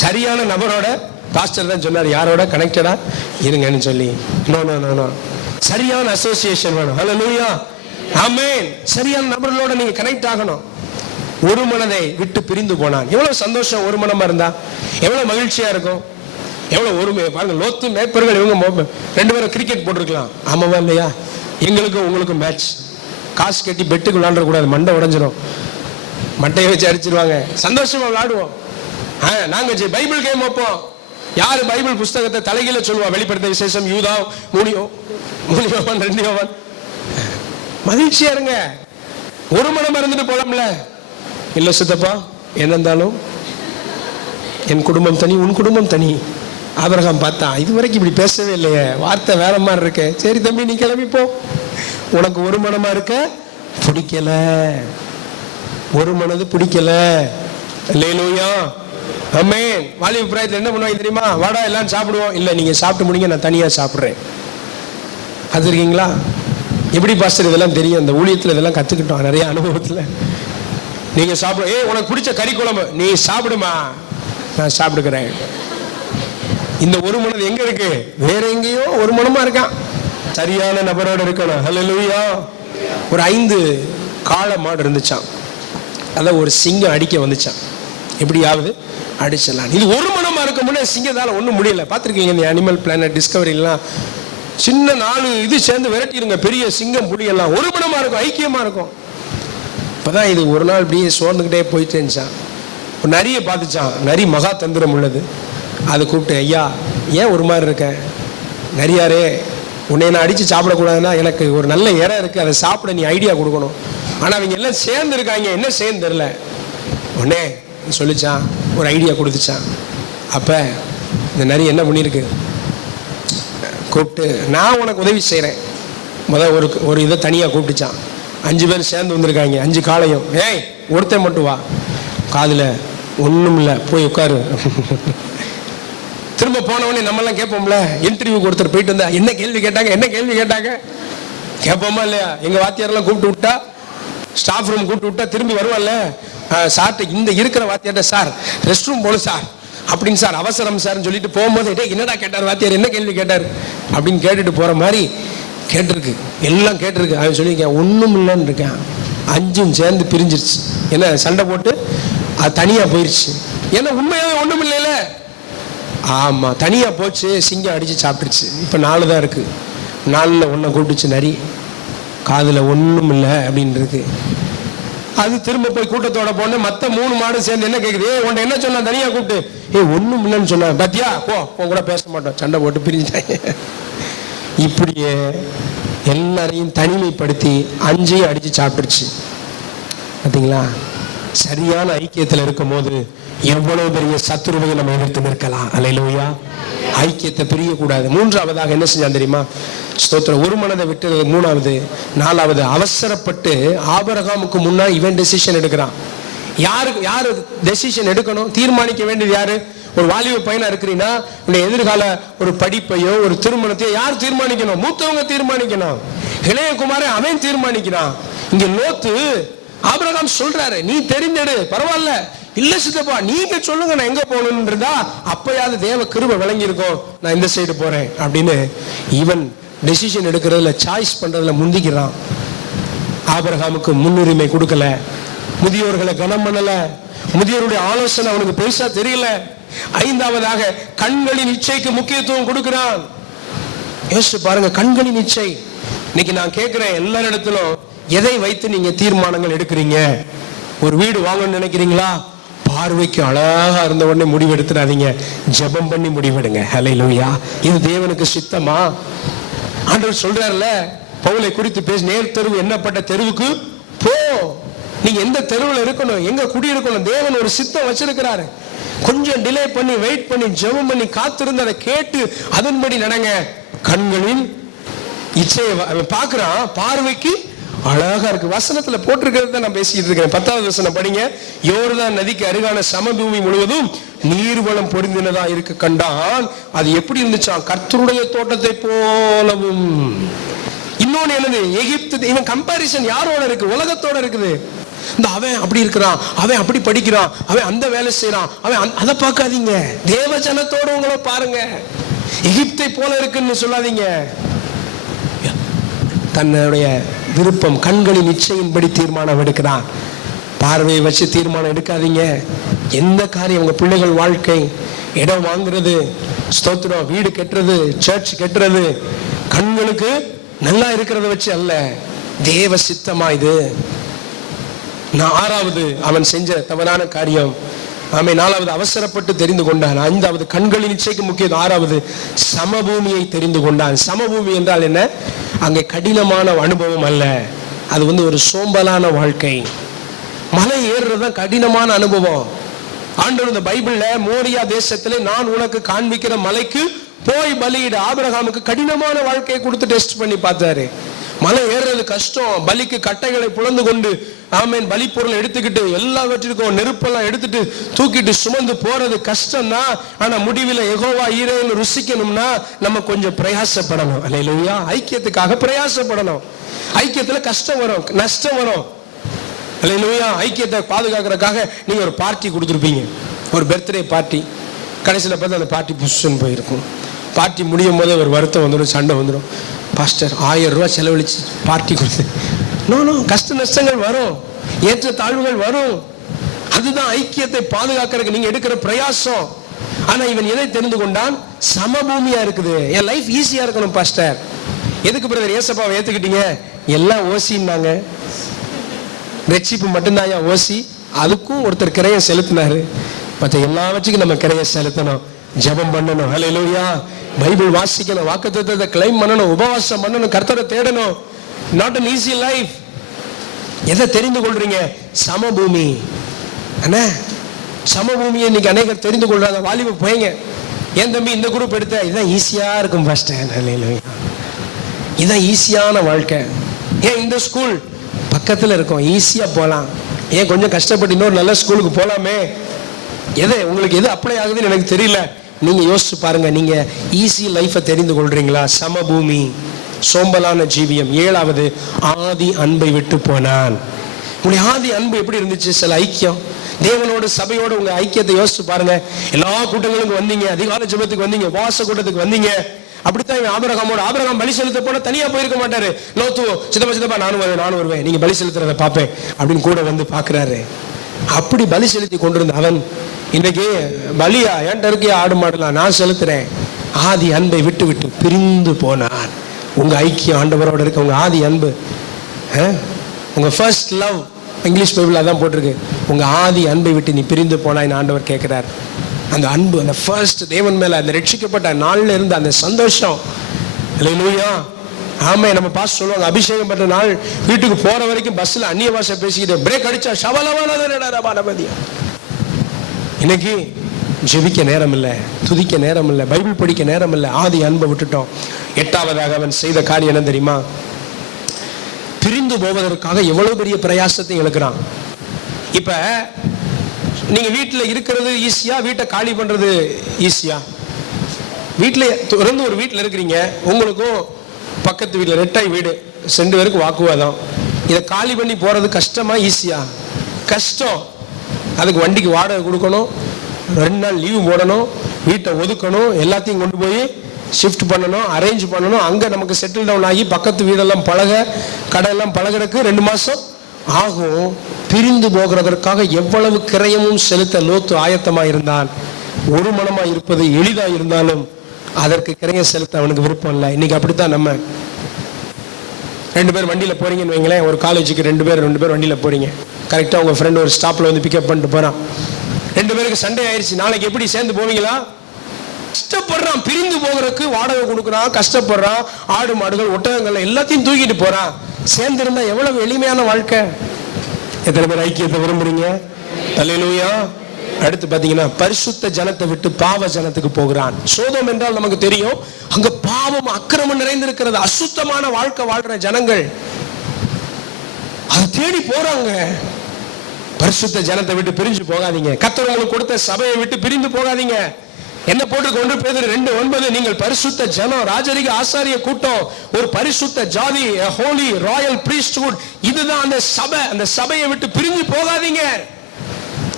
சரியான நபரோட, பாஸ்டர் தான் சொன்னார் யாரோட கனெக்டடா இருங்கன்னு சொல்லி. நோ நோ நோ நோ, சரியான அசோசியேஷன் வேணும். அல்லேலூயா. ஆமென். சரியான நபர்களோட நீங்க கனெக்ட் ஆகணும். ஒரு மனதை விட்டு பிரிந்து போனான். எவ்வளவு சந்தோஷம் ஒரு மனமா இருந்தா, எவ்வளவு மகிழ்ச்சியா இருக்கும், எவ்வளவு ஒருமை பாருங்க. லோத்து மேய்ப்பர்கள் இவங்க 2 பேரும் கிரிக்கெட் போட்டிருக்கலாம். ஆமாவா இல்லையா? எங்களுக்கும் உங்களுக்கும் மேட்ச். காசு கட்டி பெட்டுக்கு விளையாட கூடாது, மண்டை உடைஞ்சிடும், மட்டையை வச்சு அடிச்சிருவாங்க. சந்தோஷமா விளையாடுவோம். நாங்க பைபிள் கேம் வைப்போம். யாரு பைபிள் புஸ்தகத்தை தலைகீழ சொல்லுவா? வெளிப்படுத்த விசேஷம், யூதா, மூலியோவான், 2 யோவான். மகிழ்ச்சியா இருங்க. ஒரு மனம் இருந்துட்டு போலாம்ல. இல்ல சித்தப்பா, என்ன இருந்தாலும் என் குடும்பம் தனி, உன் குடும்பம் தனி. ஆபிரகாம் பார்த்தா இது வரைக்கும் இப்படி பேசவே இல்லையே, வார்த்தை வேற மாதிரி இருக்கு. சரி தம்பி, நீ கிளம்பி போ. உனக்கு ஒரு மனமா இருக்க பிடிக்கல, ஒரு மனது பிடிக்கல. அல்லேலூயா. ஆமென். வாலிப பிராயத்தில் என்ன பண்ணுவாங்க தெரியுமா? வாடா எல்லாம் சாப்பிடுவோம். இல்ல, நீங்க சாப்பிட்டு முடிங்க, நான் தனியா சாப்பிடுறேன். அது இருக்கீங்களா? எப்படி பாஸ்டர் இதெல்லாம் தெரியும்? இந்த ஊழியத்தில் இதெல்லாம் கத்துக்கிட்டோம் நிறைய அனுபவத்தில். நீங்க சாப்பிடு, உனக்கு பிடிச்ச கறி குழம்பு நீ சாப்பிடுமா, நான் சாப்பிடுக்கிறேன். இந்த ஒரு மனது எங்க இருக்கு? வேற எங்கேயோ ஒரு மனமா இருக்கான். சரியான நபரோட இருக்கணும். ஹல்லேலூயா. ஒரு 5 காளை மாடு இருந்துச்சான். அத ஒரு சிங்கம் அடிக்க வந்துச்சான். எப்படியாவது அடிச்சிடலாம். இது ஒரு மனமா இருக்க முன்னே சிங்கத்தால ஒண்ணும் முடியல. பார்த்துருக்கீங்க இந்த அனிமல் பிளானட் டிஸ்கவரிலாம்? சின்ன 4 இது சேர்ந்து விரட்டிடுங்க, பெரிய சிங்கம் புலி எல்லாம் ஒரு மனமா இருக்கும், ஐக்கியமா இருக்கும். இப்பதான் இது ஒரு நாள் இப்படியே சோர்ந்துக்கிட்டே போயிட்டு இருந்துச்சான். ஒரு நரியை பார்த்துச்சான். நரி மகா தந்திரம் உள்ளது. அதை கூப்பிட்டு, ஐயா ஏன் ஒரு மாதிரி இருக்க? நரியாரே, உன்னை நான் அடித்து சாப்பிடக்கூடாதுன்னா எனக்கு ஒரு நல்ல இறை இருக்குது, அதை சாப்பிட நீ ஐடியா கொடுக்கணும். ஆனால் அவங்க எல்லாம் சேர்ந்து இருக்காங்க, என்ன சேர்ந்து தெரில. உடனே சொல்லிச்சான், ஒரு ஐடியா கொடுத்துச்சான். அப்போ இந்த நரி என்ன பண்ணியிருக்கு, கூப்பிட்டு நான் உனக்கு உதவி செய்கிறேன். ஒரு இதை தனியாக கூப்பிட்டுச்சான். 5 பேர் சேர்ந்து வந்திருக்காங்க, 5 காளையும். ஏய் ஒருத்தன் மட்டும் வா, காதில் ஒன்றும் இல்லை, போய் உட்காரு. திரும்ப போனவொடனே நம்மெல்லாம் கேட்போம்ல, இன்டர்வியூக்கு ஒருத்தர் போயிட்டு வந்தா என்ன கேள்வி கேட்டாங்க கேட்போமா இல்லையா? எங்கள் வாத்தியாரெல்லாம் கூப்பிட்டு விட்டா, ஸ்டாஃப் ரூம் கூப்பிட்டு விட்டா திரும்பி வருவான்ல, சார்ட்ட இந்த இருக்கிற வாத்தியார்ட்ட, சார் ரெஸ்ட் ரூம் போகணும் சார் அப்படின்னு, சார் அவசரம் சார்ன்னு சொல்லிட்டு போகும்போது என்னடா கேட்டார் வாத்தியார், என்ன கேள்வி கேட்டார் அப்படின்னு கேட்டுட்டு போகிற மாதிரி கேட்டிருக்கு, எல்லாம் கேட்டிருக்கு. அவன் சொல்லியிருக்கேன் ஒன்றும் இல்லைன்னு இருக்கேன். 5 சேர்ந்து பிரிஞ்சிருச்சு. என்ன சண்டை போட்டு அது தனியாக போயிடுச்சு. ஏன்னா உண்மையாகவே ஒன்றும் இல்லைல்ல. ஆமாம், தனியாக போச்சு, சிங்கம் அடித்து சாப்பிட்டுருச்சு. இப்போ 4 தான் இருக்குது. 4ல் ஒன்றை கூப்பிட்டுச்சு நரி, காதில் ஒன்றும் இல்லை அப்படின்னு இருக்கு. அது திரும்ப போய் கூட்டத்தோட போன மற்ற 3 மாடு சேர்ந்து என்ன கேட்குது, உன்னை என்ன சொன்னா தனியாக கூப்பிட்டு, ஒன்றும் இல்லைன்னு சொன்ன பத்தியா, உன் கூட பேச மாட்டோம், சண்டை போட்டு பிரிஞ்சுட்டாங்க. இப்படியே எல்லாரையும் தனிமைப்படுத்தி 5ஐயும் அடித்து சாப்பிட்டுருச்சு. பார்த்தீங்களா? சரியான ஐக்கியத்தில் இருக்கும் போது எவ்வளவு பெரிய சத்துருவை நம்ம எதிர்த்து நிற்கலாம். அல்லேலூயா. ஐக்கியத்தை பிரியக்கூடாது. 3ஆவதாக என்ன செஞ்சான் தெரியுமா? ஸ்தோத்திரம். ஒரு மனதை விட்டு 3வது 4வது அவசரப்பட்டு ஆபிரகாமுக்கு முன்னாடி இவன் டெசிஷன் எடுக்கிறான். யாரு டெசிஷன் எடுக்கணும், தீர்மானிக்க வேண்டியது யாரு? ஒரு வாலிப பையனா இருக்கிறீங்கன்னா உன்னுடைய எதிர்கால ஒரு படிப்பையோ ஒரு திருமணத்தையோ யார் தீர்மானிக்கணும்? மூத்தவங்க தீர்மானிக்கணும். இளைய குமாரன் அவன் தீர்மானிக்கிறான். இங்க லோத்து ஆபிரகாம் சொல்றாரு, நீ தெரிந்தெடு, பரவாயில்ல, இல்ல சித்தப்பா நீங்க சொல்லுங்க நான் எங்க போகணும்னு இருந்தா அப்பயாவது தேவ கிருபை விளங்கி இருக்கும், நான் இந்த சைடு போறேன் அப்படின்னு இவன் டெசிஷன் எடுக்கிறதுல சாய்ஸ் பண்றதுல முந்திக்கிறான். ஆபிரகாமுக்கு முன்னுரிமை கொடுக்கல, முதியோர்களை கனம் பண்ணல, முதியோருடைய ஆலோசனை அவனுக்கு பெருசா தெரியல. 5ஆவதாக கண்களின் இச்சைக்கு முக்கியத்துவம் கொடுக்கிறான். யோசிச்சு பாருங்க, கண்களின் இச்சை. இன்னைக்கு நான் கேட்கிறேன் எல்லாரிடத்திலும், எதை வைத்து நீங்க தீர்மானங்கள் எடுக்கிறீங்க? ஒரு வீடு வாங்கணும்னு நினைக்கிறீங்களா? பார்வைக்கு அழகா இருந்த உடனே முடிவு எடுத்துடாதீங்க, ஜெபம் பண்ணி முடிவெடுங்க. ஹல்லேலூயா. இது தேவனுக்கு சித்தமா? ஆண்டவர் சொல்றாருல, பவுலை குறித்து பேசி, நேர் தெருவு என்னப்பட்ட தெருவுக்கு போ. நீங்க எந்த தெருவில் இருக்கணும், எங்க குடி இருக்கணும், தேவன் ஒரு சித்தம் வச்சிருக்கிறாரு. கொஞ்சம் டிலே பண்ணி வெயிட் பண்ணி ஜெபம் பண்ணி காத்திருந்து அதை கேட்டு அதன்படி நடங்க. கண்களின் இச்சையை பார்க்கிறான், பார்வைக்கு அழகா இருக்கு. வசனத்துல போட்டிருக்கிறத நான் பேசிட்டு இருக்கேன். 10வது வசனம் படிங்க. யோர்தான் நதிக்கு அருகான சமபூமி முழுவதும் நீர்வளம் பொருந்தினதா இருக்க கண்டான். அது எப்படி இருந்துச்சா? கர்த்தருடைய தோட்டத்தை போலவும். இன்னொன்னு என்னது? எகிப்து. இவன் கம்பாரிசன் யாரோட இருக்கு? உலகத்தோட இருக்குது. இந்த அவன் அப்படி இருக்கிறான், அவன் அப்படி படிக்கிறான், அவன் அந்த வேலை செய்யறான், அவன் அதை பார்க்காதீங்க. தேவ ஜனத்தோட உங்களை பாருங்க. எகிப்தை போல இருக்குன்னு சொல்லாதீங்க. தன்னுடைய விருப்பம், கண்களின் இச்சையின்படி தீர்மானம் எடுக்கிறான். பார்வையை வச்சு தீர்மானம் எடுக்காதீங்க. எந்த காரியம், உங்க பிள்ளைகள் வாழ்க்கை, இடம் வாங்குறது, ஸ்தோத்திரம், வீடு கட்டுறது, சர்ச் கட்டுறது, கண்களுக்கு நல்லா இருக்கிறத வச்சு அல்ல, தேவ சித்தமா இது. 6வது அவன் செஞ்ச தவறான காரியம். 4வது அவசரப்பட்டு தெரிந்து கொண்டான். 5வது கண்களின் இச்சைக்கு முக்கியம். 6வது சமபூமியை தெரிந்து கொண்டான். சமபூமி என்றால் என்ன? அங்கே கடினமான அனுபவம் அல்ல, அது ஒரு சோம்பலான வாழ்க்கை. மலை ஏறுறதுதான் கடினமான அனுபவம். ஆண்டவர் இந்த பைபிள்ல மோரியா தேசத்திலே நான் உனக்கு காண்பிக்கிற மலைக்கு போய் பலியிட ஆபிரகாமுக்கு கடினமான வாழ்க்கையை கொடுத்து டெஸ்ட் பண்ணி பார்த்தாரு. மலை ஏறுறது கஷ்டம். பலிக்கு கட்டைகளை புலந்து கொண்டு பலி பொருள் எடுத்துக்கிட்டு எல்லாவற்றிற்கும் நெருப்பெல்லாம் எடுத்துட்டு தூக்கிட்டு சுமந்து போறது கஷ்டம் தான். ஆனா முடிவில் யெகோவா ஈரேன்னு ருசிக்கணும்னா நம்ம கொஞ்சம் பிரயாசப்படணும். அல்லேலூயா. ஐக்கியத்துக்காக பிரயாசப்படணும். ஐக்கியத்துல கஷ்டம் வரும், நஷ்டம் வரும். அல்லேலூயா. ஐக்கியத்தை பாதுகாக்கிறதுக்காக நீங்க ஒரு பார்ட்டி கொடுத்துருப்பீங்க, ஒரு பர்த்டே பார்ட்டி. கடைசியில் பார்த்து அந்த பார்ட்டி புஷ்ஷன்னு போயிருக்கும். பார்ட்டி முடியும் போதே ஒரு வருத்தம் வந்துடும், சண்டை வந்துடும். பாஸ்டர் 1000 ரூபா செலவழிச்சு பார்ட்டி கொடுத்து. நோ, கஷ்ட நஷ்டங்கள் வரும், ஏற்ற தாழ்வுகள் வரும். அதுதான் ஐக்கியத்தை பாதுகாக்கிறதுக்கு நீங்க எடுக்கிற பிரயாசம். ஆனா இவன் எதை தெரிந்து கொண்டான்? சமபூமியா இருக்குது. என் லைஃப் ஈஸியா இருக்கணும் பாஸ்டர். எதுக்கு பிரதர் ஏசப்பாவை ஏத்துக்கிட்டீங்க? எல்லாம் ஓசின்னாங்க, ரட்சிப்பு மட்டும்தான் ஓசி. அதுக்கும் ஒருத்தர் கிரையை செலுத்தினாரு. மற்ற எல்லாவற்றுக்கும் நம்ம கிரையை செலுத்தணும், ஜெபம் பண்ணணும். ஹல்லேலூயா. பைபிள் வாசிக்கணும், வாக்குத்தத்தத்தை கிளைம் பண்ணணும், உபவாசம் பண்ணணும், கர்த்தரை தேடணும். Not an easy life. எதை தெரிந்து கொள்றீங்க? சமபூமி. அண்ணா சமபூமியை இன்னைக்கு அநேகர் தெரிந்து கொள்றாங்க. வாலிப போய்ங்க, ஏன் தம்பி இந்த குரூப் எடுத்த? இதுதான் ஈஸியா இருக்கும் ஃபர்ஸ்ட். இதுதான் ஈஸியான வாழ்க்கை. ஏன் இந்த ஸ்கூல் பக்கத்துல இருக்கும், ஈஸியா போகலாம். ஏன் கொஞ்சம் கஷ்டப்பட்டு இன்னொரு நல்ல ஸ்கூலுக்கு போகலாமே? உங்களுக்கு எது அப்ளை ஆகுதுன்னு எனக்கு தெரியல. நீங்க யோசிச்சு பாருங்க. நீங்க ஈஸி லைஃபை தெரிந்து கொள்றீங்களா? சமபூமி, சோம்பலான ஜீவியம். 7வது, ஆதி அன்பை விட்டு போனான். உங்களுடைய ஆதி அன்பு எப்படி இருந்துச்சு? சில ஐக்கியம், தேவனோட சபையோட உங்க ஐக்கியத்தை யோசிச்சு பாருங்க. எல்லா கூட்டங்களுக்கும் வந்தீங்க, அதிகால ஜெபத்துக்கு வந்தீங்க, வாச கூட்டத்துக்கு வந்தீங்க. அப்படித்தான் ஆபிரகாம் பலி செலுத்த போன தனியா போயிருக்க மாட்டாரு. லோத்து, சித்தப்பா நானும் வருவேன், நீங்க பலி செலுத்துறத பார்ப்பேன் அப்படின்னு கூட வந்து பாக்குறாரு. அப்படி பலி செலுத்தி கொண்டிருந்த அவன் இன்னைக்கு பலியா என்கிட்ட இருக்கிய ஆடு மாடலாம் நான் செலுத்துறேன். ஆதி அன்பை விட்டு விட்டு பிரிந்து போனான். உங்க ஐக்கியம் ஆண்டவரோட இருக்க உங்க ஆதி அன்பு, உங்க ஃபர்ஸ்ட் லவ், இங்கிலீஷ் பைபிள் அதான் போட்டிருக்கு. உங்க ஆதி அன்பை விட்டு நீ பிரிந்து போனாய் ஆண்டவர் கேட்கிறார். அந்த அன்பு, அந்த ஃபர்ஸ்ட் தேவன் மேல அந்த ரட்சிக்கப்பட்ட நாள்ல இருந்து அந்த சந்தோஷம். அல்லேலூயா. ஆமா, நம்ம பாஸ் சொல்லுவாங்க, அபிஷேகம் பண்ற நாள் வீட்டுக்கு போற வரைக்கும் பஸ்ல அந்நிய பாஷை பேசிக்கிட்டு பிரேக் அடிச்சா ஷவலவானதா. இன்னைக்கு ஜெபிக்க நேரம் இல்லை, துதிக்க நேரம் இல்லை, பைபிள் படிக்க நேரம் இல்லை, ஆதி அன்பை விட்டுட்டோம். 8வதாக அவன் செய்த காரியம் என்ன தெரியுமா? பிரிந்து போவதற்காக எவ்வளவு பெரிய பிரயாசத்தை இழக்கிறான். இப்ப நீங்க வீட்டில் இருக்கிறது ஈஸியா, வீட்டை காலி பண்றது ஈஸியா? வீட்டில் தொடர்ந்து ஒரு வீட்டில் இருக்கிறீங்க, உங்களுக்கும் பக்கத்து வீட்டில் ரெட்டாய் வீடு, 2 பேருக்கு வாக்குவாதம். இதை காலி பண்ணி போறது கஷ்டமா ஈஸியா? கஷ்டம். அதுக்கு வண்டிக்கு வாடகை கொடுக்கணும், 2 நாள் லீவு போடணும், வீட்டை ஒதுக்கணும், எல்லாத்தையும் கொண்டு போய் ஷிஃப்ட் பண்ணணும், அரேஞ்ச் பண்ணணும். அங்கே நமக்கு செட்டில் டவுன் ஆகி பக்கத்து வீடெல்லாம் கடையெல்லாம் பழகிறதுக்கு 2 மாதம் ஆகும். பிரிந்து போகிறதற்காக எவ்வளவு கிரயமும் செலுத்த லோத்து ஆயத்தமாக இருந்தான். ஒரு மனமாக இருப்பது எளிதாக இருந்தாலும் அதற்கு கிரயம் செலுத்த அவனுக்கு விருப்பம் இல்லை. இன்னைக்கு அப்படித்தான். நம்ம 2 பேர் வண்டியில் போறீங்கன்னு வைங்களேன், ஒரு காலேஜுக்கு 2 பேர் வண்டியில் போறீங்க. கரெக்டாக உங்கள் ஃப்ரெண்டு ஒரு ஸ்டாப்பில் வந்து பிக்கப் பண்ணிட்டு போகிறான். 2 பேருக்கு சண்டே ஆயிடுச்சு. நாளைக்கு எப்படி சேர்ந்து போவீங்களா? கஷ்டப்படுறான், பிரிந்து போகிறதுக்கு வாடகை கொடுக்குறான், கஷ்டப்படுறான். ஆடு மாடுகள் ஒட்டகங்கள் எல்லாத்தையும் தூக்கிட்டு போறான். சேர்ந்திருந்தா எவ்வளவு எளிமையான வாழ்க்கை. எத்தனை பேர் ஐக்கியத்தை விரும்புறீங்க? அல்லேலூயா. அடுத்து பாத்தீங்கன்னா, பரிசுத்த ஜனத்தை விட்டு பாவ ஜனத்துக்கு போகிறான். சோதோம் என்றால் நமக்கு தெரியும், அங்க பாவம் அக்கிரமம் நிறைந்திருக்கிறது. அசுத்தமான வாழ்க்கை வாழ்ற ஜனங்கள் அதை தேடி போறாங்க. பரிசுத்த ஜனத்தை விட்டு பிரிஞ்சு போகாதீங்க. கர்த்தர் உங்களுக்கு கொடுத்த சபையை விட்டு பிரிந்து போகாதீங்க. என்ன போட்டு 1 பேதுரு 2:9, நீங்கள் பரிசுத்த ஜனம், ராஜரிக ஆசாரிய கூட்டம், ஒரு பரிசுத்த ஜாதி, ஹோலி ராயல் பிரீஸ்ட்ஹுட். இதுதான் அந்த சபை. அந்த சபையை விட்டு பிரிஞ்சு போகாதீங்க.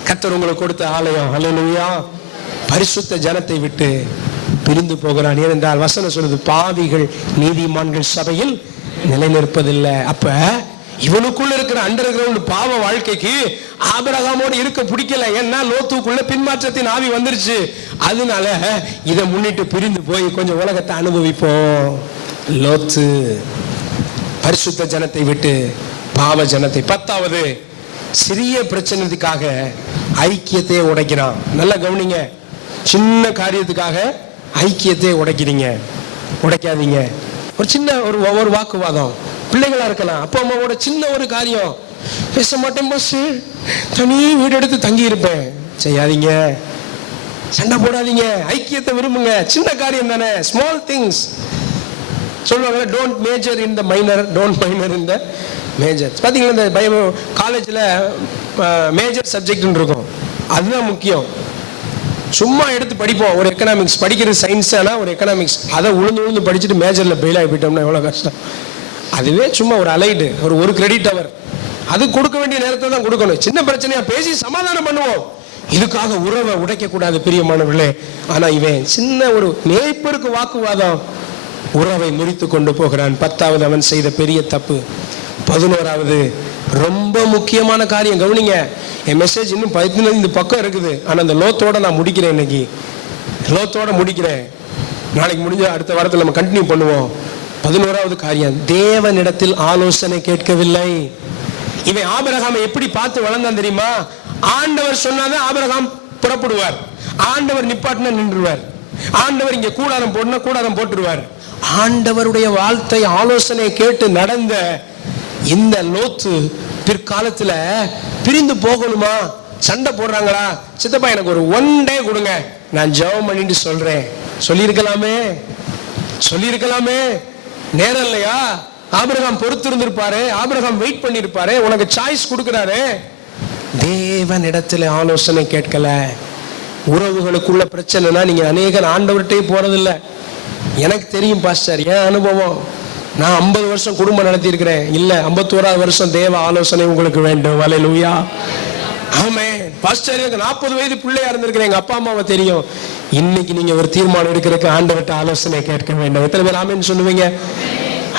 கர்த்தர் உங்களுக்கு கொடுத்த ஆலயம். அல்லேலூயா. பரிசுத்த ஜனத்தை விட்டு பிரிந்து போகிறான். ஏனென்றால் வசனம் சொல்லுது, பாவிகள் நீதிமான்கள் சபையில் நிலை நிற்பதில்லை. அப்ப இவனுக்குள்ள இருக்கிற அண்டர் கிரவுண்ட் பாவ வாழ்க்கைக்கு ஆபிரகாமோடு இருக்க பிடிக்கல. ஏன்னா லோத்துக்குள்ள பின்மாற்றத்தின் ஆவி வந்துருச்சு. அதனால இதை முன்னிட்டு பிரிந்து போய் கொஞ்சம் உலகத்தை அனுபவிப்போம். லோத்து பரிசுத்த ஜனத்தை விட்டு பாவ ஜனத்தை. 10வது, சிறிய பிரச்சனைக்காக ஐக்கியத்தை உடைக்கிறான். நல்லா கவனிங்க, சின்ன காரியத்துக்காக ஐக்கியத்தை உடைக்காதீங்க. ஒரு சின்ன ஒரு வாக்குவாதம், பிள்ளைகளா இருக்கலாம், அப்பா அம்மாவோட சின்ன ஒரு காரியம், பேச மாட்டேன் பாஸ், தனி வீடு எடுத்து தங்கி இருப்பேன், செய்யாதீங்க. சண்டை போடாதீங்க, ஐக்கியத்தை விரும்புங்க. சின்ன காரியம் தானே, ஸ்மால் திங்ஸ். சொல்லுவாங்க, don't major in the minor, don't minor in the major. பார்த்தீங்களா, இந்த காலேஜில் மேஜர் சப்ஜெக்ட்னு இருக்கும், அதுதான் முக்கியம். சும்மா எடுத்து படிப்போம். ஒரு எக்கனாமிக்ஸ் படிக்கிறது சயின்ஸ், ஆனால் ஒரு எக்கனாமிக்ஸ் அதை உழுந்து படிச்சுட்டு மேஜரில் ஃபெயில் ஆகி போயிட்டோம்னா எவ்வளோ கஷ்டம். அதுவே சும்மா ஒரு அலைடு, ஒரு கிரெடிட் அவர், அது கொடுக்க வேண்டிய நேரத்தை தான் கொடுக்கணும். சின்ன பிரச்சனையா பேசி சமாதானம் பண்ணுவோம். இதுக்காக உறவை உடைக்கக்கூடாது பிரியமானவர்களே. ஆனால் இவன் சின்ன ஒரு மேய்ப்பருக்கு வாக்குவாதம் உறவை முறித்து கொண்டு போகிறான். 10வது அவன் செய்த பெரிய தப்பு. 11வது ரொம்ப முக்கியமான காரியம். கவனிங்க, என் மெசேஜ் இன்னும் 15 பக்கம் இருக்குது. ஆனால் அந்த லோத்தோட நான் முடிக்கிறேன். இன்னைக்கு லோத்தோட முடிக்கிறேன். நாளைக்கு முடிஞ்ச அடுத்த வாரத்தில் நம்ம கண்டினியூ பண்ணுவோம். 11வது காரியம், தேவனிடத்தில் ஆலோசனை கேட்கவில்லை. இவன் ஆபிரகாமை எப்படி பார்த்து வளர்ந்தான் தெரியுமா? ஆண்டவர் சொன்னாதான் ஆபிரகாம் புறப்படுவார், ஆண்டவர் நிப்பாட்டினா நின்றுவார், ஆண்டவர் இங்க கூடாரம் போட்டுனா கூடாரம் போட்டுருவார். ஆண்டவருடைய வார்த்தை ஆலோசனை கேட்டு நடந்த இந்த லோத்து பிற்காலத்துல பிரிந்து போகணுமா, சண்டை போடுறாங்களா, சித்தப்பா எனக்கு ஒரு 1 day கொடுங்க, நான் ஜெபம் பண்ணிட்டு சொல்றேன். சொல்லியிருக்கலாமே. நேரம் இல்லையா? ஆபிரகாம் பொறுத்து இருந்திருப்பாரு, ஆபிரகாம் வெயிட் பண்ணிருப்பாரு. உனக்கு சாய்ஸ் கொடுக்கிறாரு. தேவன் இடத்துல ஆலோசனை கேட்கல. உறவுகளுக்குள்ள பிரச்சனைனா நீங்க அநேகர் ஆண்டவர்கிட்டே போறதில்லை. எனக்கு தெரியும் பாஸ்டர், என் அனுபவம். நான் 50 வருஷம் குடும்பம் நடத்தி இருக்கிறேன். இல்ல, 51வது வருஷம் தேவ ஆலோசனை உங்களுக்கு வேண்டும். அல்லேலூயா, ஆமென். பாஸ்டர், எனக்கு 40 வயது பிள்ளையா இருந்திருக்கிறேன், எங்க அப்பா அம்மாவை தெரியும். இன்னைக்கு நீங்க ஒரு தீர்மானம் எடுக்கிறதுக்கு ஆண்டவர்கிட்ட ஆலோசனை கேட்க வேண்டும். எத்தனை பேர் ஆமென் சொல்லுவீங்க?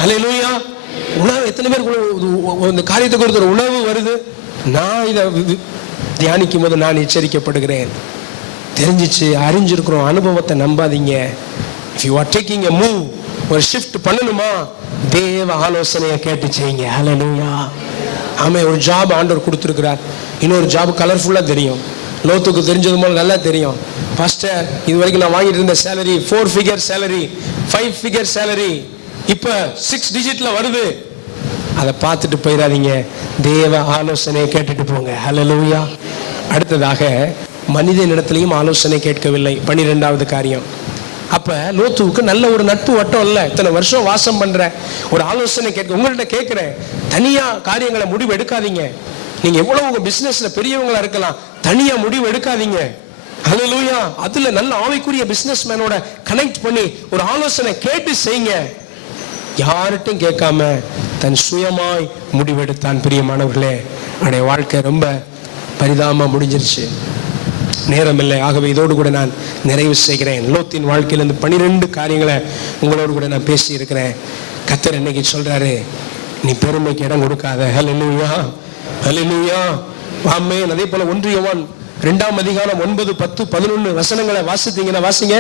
அல்லேலூயா. உணவு எத்தனை பேருக்கு இந்த காரியத்தை குறித்த ஒரு உணவு வருது? நான் இதை தியானிக்கும் போது நான் எச்சரிக்கப்படுகிறேன். தெரிஞ்சிச்சு, அறிஞ்சிருக்கிறோம். அனுபவத்தை நம்பாதீங்க. If you are taking a move, ஒரு ஷிஃப்ட் பண்ணணுமா, தேவ ஆலோசனையை கேட்டு செய்யுங்க. ஹல்லேலூயா, ஆமென். ஒரு ஜாப் ஆண்டவர் கொடுத்துருக்கிறார். இன்னொரு ஜாப் கலர்ஃபுல்லா தெரியும். லோத்துக்கு தெரிஞ்சது போல நல்லா தெரியும். பாஸ்டர், இது வரைக்கும் நான் வாங்கிட்டு இருந்த salary 4 figure salary, 5 figure salary, இப்ப 6 digitல வருது. அதை பார்த்துட்டு போயிடாதீங்க. தேவ ஆலோசனையை கேட்டுட்டு போங்க. ஹல்லேலூயா. அடுத்ததாக, மனிதனிடத்திலையும் ஆலோசனை கேட்கவில்லை. 12வது காரியம். அப்ப லோத்துவுக்கு நல்ல ஒரு நட்பு வட்டம் இல்லை. இத்தனை வருஷம் வாசம் பண்ற ஒரு ஆலோசனை கேட்க உங்கள்கிட்ட கேட்கிறேன். தனியா காரியங்களை முடிவு எடுக்காதீங்க. நீங்க எவ்வளவு உங்க பிசினஸ்ல பெரியவங்களா இருக்கலாம், தனியா முடிவு எடுக்காதீங்க. ஹல்லேலூயா. அதுல நல்ல ஆவிக்குரிய பிசினஸ் மேனோட கனெக்ட் பண்ணி ஒரு ஆலோசனை கேட்டு செய்யுங்க. யார்கிட்டும் கேட்காம தன் சுயமாய் முடிவெடுத்தான். பிரியமானவர்களே, அவருடைய வாழ்க்கை ரொம்ப பரிதாபமா முடிஞ்சிருச்சு. நேரம் இல்லை. ஆகவே இதோடு கூட நான் நிறைவு செய்கிறேன். லோத்தின் வாழ்க்கையிலிருந்து 12 காரியங்களை உங்களோடு கூட நான் பேசி இருக்கிறேன். கர்த்தர் இன்னைக்கு சொல்றாரு, நீ பெருமைக்கு இடம் கொடுக்காத. ஹல்லேலூயா, ஹல்லேலூயா, ஆமென். அதே போல 1 யோவான் 2ஆம் அதிகாரம் 9, 10, 11 வசனங்களை வாசித்தீங்கன்னா வாசிங்க.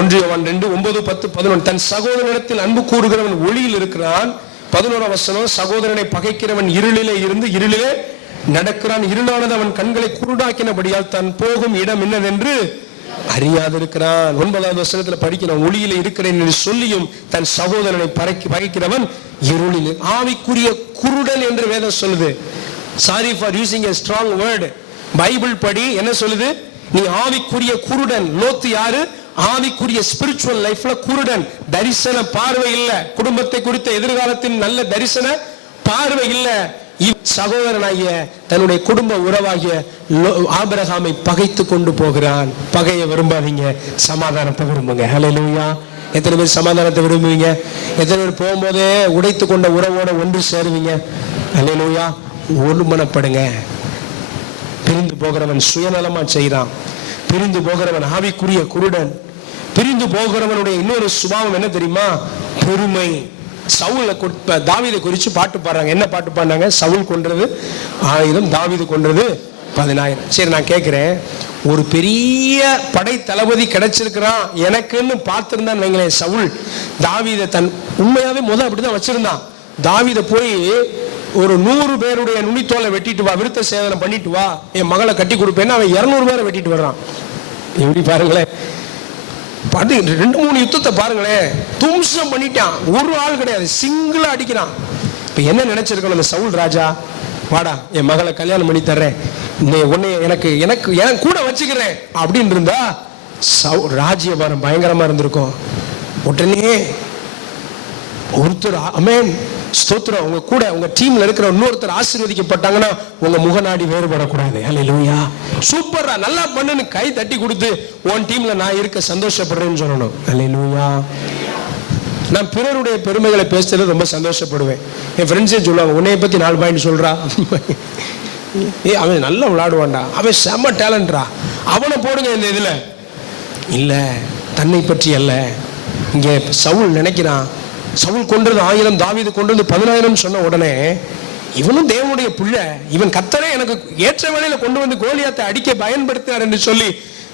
1 யோவான் 2, 9, 10, 11. தன் சகோதரனிடத்தில் அன்பு கூறுகிறவன் ஒளியில் இருக்கிறான். 11ஆம் வசனம், சகோதரனை பகைக்கிறவன் இருளிலே இருந்து இருளிலே நடக்கிறான். இருளானது அவன் கண்களை குருடாக்கினபடியால் தான் போகும் இடம் என்னதென்று அறியாதிருக்கிறான். 9வது வசனத்துல படிக்கிறோம், ஒளியில இருக்கிறேன் என்று சொல்லியும் தன் சகோதரனை பகைக்கிறவன் இருளில். ஆவிக்குரிய குருடன் என்று வேதம் சொல்லுது. Sorry for using a strong word. Bible படி என்ன சொல்லுது? நீ ஆவிக்குரிய குருடன். லோத்து யாரு? ஆவிக்குரிய ஸ்பிரிச்சுவல் லைஃப்ல குருடன். தரிசன பார்வை இல்ல. குடும்பத்தை குறித்த எதிர்காலத்தின் நல்ல தரிசன பார்வை இல்ல. சகோதரனாகிய தன்னுடைய குடும்ப உறவாகிய ஆபிரகாமை பகைத்து கொண்டு போகிறான். பகையை விரும்பாதீங்க, சமாதானத்தை விரும்புங்க. ஹல்லேலூயா. எத்தனை பேர் சமாதானத்தை விரும்புவீங்க? எத்தனை பேர் போகும்போதே உடைத்து கொண்ட உறவோட ஒன்று சேருவீங்க? ஹல்லேலூயா. ஒருமனப்படுங்க. பிரிந்து போகிறவன் சுயநலமா செய்யறான். பிரிந்து போகிறவன் ஆவிக்குரிய குருடன். பிரிந்து போகிறவனுடைய இன்னொரு சுபாவம் என்ன தெரியுமா? பெருமை. சவுல தாவீதை குறித்து பாட்டு பாடுறாங்க. என்ன பாட்டு பாடினாங்க? சவுல் கொன்றது 1000, தாவீது கொன்றது 10000. சரி, நான் கேட்கிறேன், ஒரு பெரிய படை தளபதி கிடைச்சிருக்கிறான் எனக்குன்னு பார்த்திருந்தான்னு வைங்களேன். சவுல் தாவீதை தன் உண்மையாவே அப்படிதான் வச்சிருந்தான். தாவீதை போய் ஒரு 100 பேருடைய நுனித்தோலை வெட்டிட்டு வா, விருத்த சேதனம் பண்ணிட்டு வா, என் மகளை கட்டி கொடுப்பேன்னு அவன் 200 பேரை வெட்டிட்டு வர்றான். எப்படி பாருங்களேன், 2-3 யுத்தத்தை பாருங்களேன். தும்சம் பண்ணிட்டான். ஒரு ஆள் கிடையாது, சிங்கிளா அடிக்கிறான். இப்ப என்ன நினைச்சிருக்கணும் அந்த சவுல் ராஜா? வாடா, என் மகளை கல்யாணம் பண்ணி தர்றேன், உன்னை எனக்கு கூட வச்சுக்கிறேன் அப்படின்னு இருந்தா ராஜ்யபாரம் பயங்கரமா இருந்திருக்கும். உடனே ஒருத்தர் அமேன் ஸ்தோத்திரம், உங்க கூட உங்க டீம்ல இருக்கிற இன்னொருத்தர் ஆசீர்வதிக்கப்பட்டாங்கன்னா உங்க முகநாடி வேறுபடக்கூடாது. ஹல்லேலூயா. சூப்பரா, நல்லா பண்ணுன்னு கை தட்டி கொடுத்து உன் டீம்ல நான் இருக்க சந்தோஷப்படுறேன்னு சொல்லணும். ஹல்லேலூயா. நான் பிறருடைய பெருமைகளை பேசுறது ரொம்ப சந்தோஷப்படுவேன். என் ஃப்ரெண்ட்ஸே சொல்லுவாங்க, உன்னைய பத்தி 4 பாயிண்ட் சொல்றா. அவன் நல்லா விளையாடுவான்டா, அவன் செம்ம டேலண்டா, அவனை போடுங்க இந்த இதுல. இல்ல, தன்னை பற்றி அல்ல. இங்க சவுல் நினைக்கிறான், சவுல் கொன்றது 1000, தாவீது கொன்றது 10000 சொன்ன உடனே இவனும் தேவனுடைய பிள்ளை, இவன் கர்த்தரே எனக்கு ஏற்ற வேளையில கொண்டு வந்து கோலியாத்தை அடிக்க பயன்படுத்தினார் என்று சொல்லி,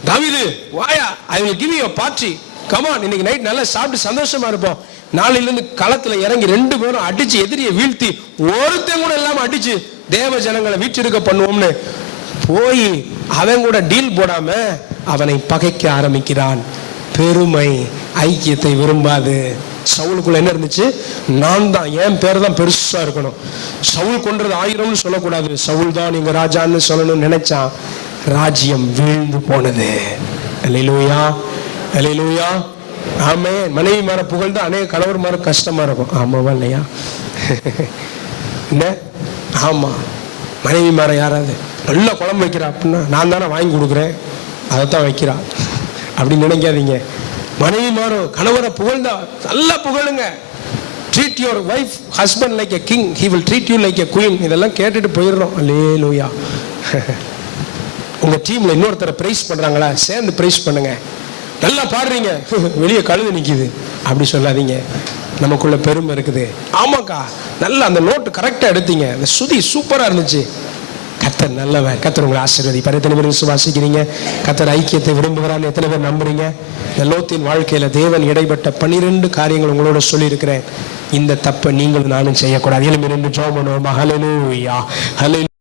தாவீது வாயா, I will give you a party, come on, இன்னைக்கு நைட் நல்லா சாப்பிட்டு சந்தோஷமா இருப்போம், நாளையில இருந்து களத்துல இறங்கி 2 பேரும் அடிச்சு எதிரியை வீழ்த்தி ஒருத்தன் கூட இல்லாம அடிச்சு தேவ ஜனங்களை வீச்சிருக்க பண்ணுவோம்னு போய் அவன் கூட டீல் போடாம அவனை பகைக்க ஆரம்பிக்கிறான். பெருமை ஐக்கியத்தை விரும்பாது. சவுலுக்குள்ள என்ன இருந்துச்சு? நான் தான், என் பேர் தான் பெருசா இருக்கணும். சவுல் கொன்றது 1000 சொல்லக்கூடாது, சவுல் தான் நீங்க ராஜான்னு சொல்லணும்னு நினைச்சான். ராஜ்யம் வீழ்ந்து போனது. அல்லேலூயா, அல்லேலூயா, ஆமென். மனைவி மாற புகழ் தான் அநேக கணவர் மாற கஷ்டமா இருக்கும். ஆமாவா இல்லையா? என்ன? ஆமா, மனைவி மாற யாராவது நல்லா குழம்பு வைக்கிறா அப்படின்னா நான் தானே வாங்கி கொடுக்குறேன், அதைத்தான் வைக்கிறா அப்படின்னு நினைக்காதீங்க. மனைவி மாறும் கணவரை புகழ்ந்தா நல்லா புகழுங்க. Treat your wife husband like a king, he will treat you like a queen. இதெல்லாம் கேட்டுட்டு போயிடுறோம். அல்லேலூயா. உங்க டீம்ல இன்னொருத்தரை பிரைஸ் பண்றாங்களா, சேர்ந்து பிரைஸ் பண்ணுங்க. நல்லா பாடுறீங்க, வெளியே கழுது நிக்குது அப்படி சொல்லாதீங்க. நமக்குள்ள பெருமை இருக்குது. ஆமாக்கா, நல்லா அந்த நோட்டு கரெக்டா எடுத்தீங்க, அந்த சுதி சூப்பரா இருந்துச்சு. கர்த்தர் நல்லவர். கர்த்தர் உங்களை ஆசீர்வதிப்பார். எத்தனை பேர் விசுவாசிக்கிறீங்க? கர்த்தர் ஐக்கியத்தை விரும்புகிறான்னு எத்தனை பேர் நம்புறீங்க? இந்த லோத்தின் வாழ்க்கையில தேவன் இடைப்பட்ட 12 காரியங்கள் உங்களோட சொல்லியிருக்கிறேன். இந்த தப்பை நீங்களும் நானும் செய்யக்கூடாது. 7 ஜெபம் பண்ணுவோம். ஹல்லேலூயா, ஹல்லேலூயா.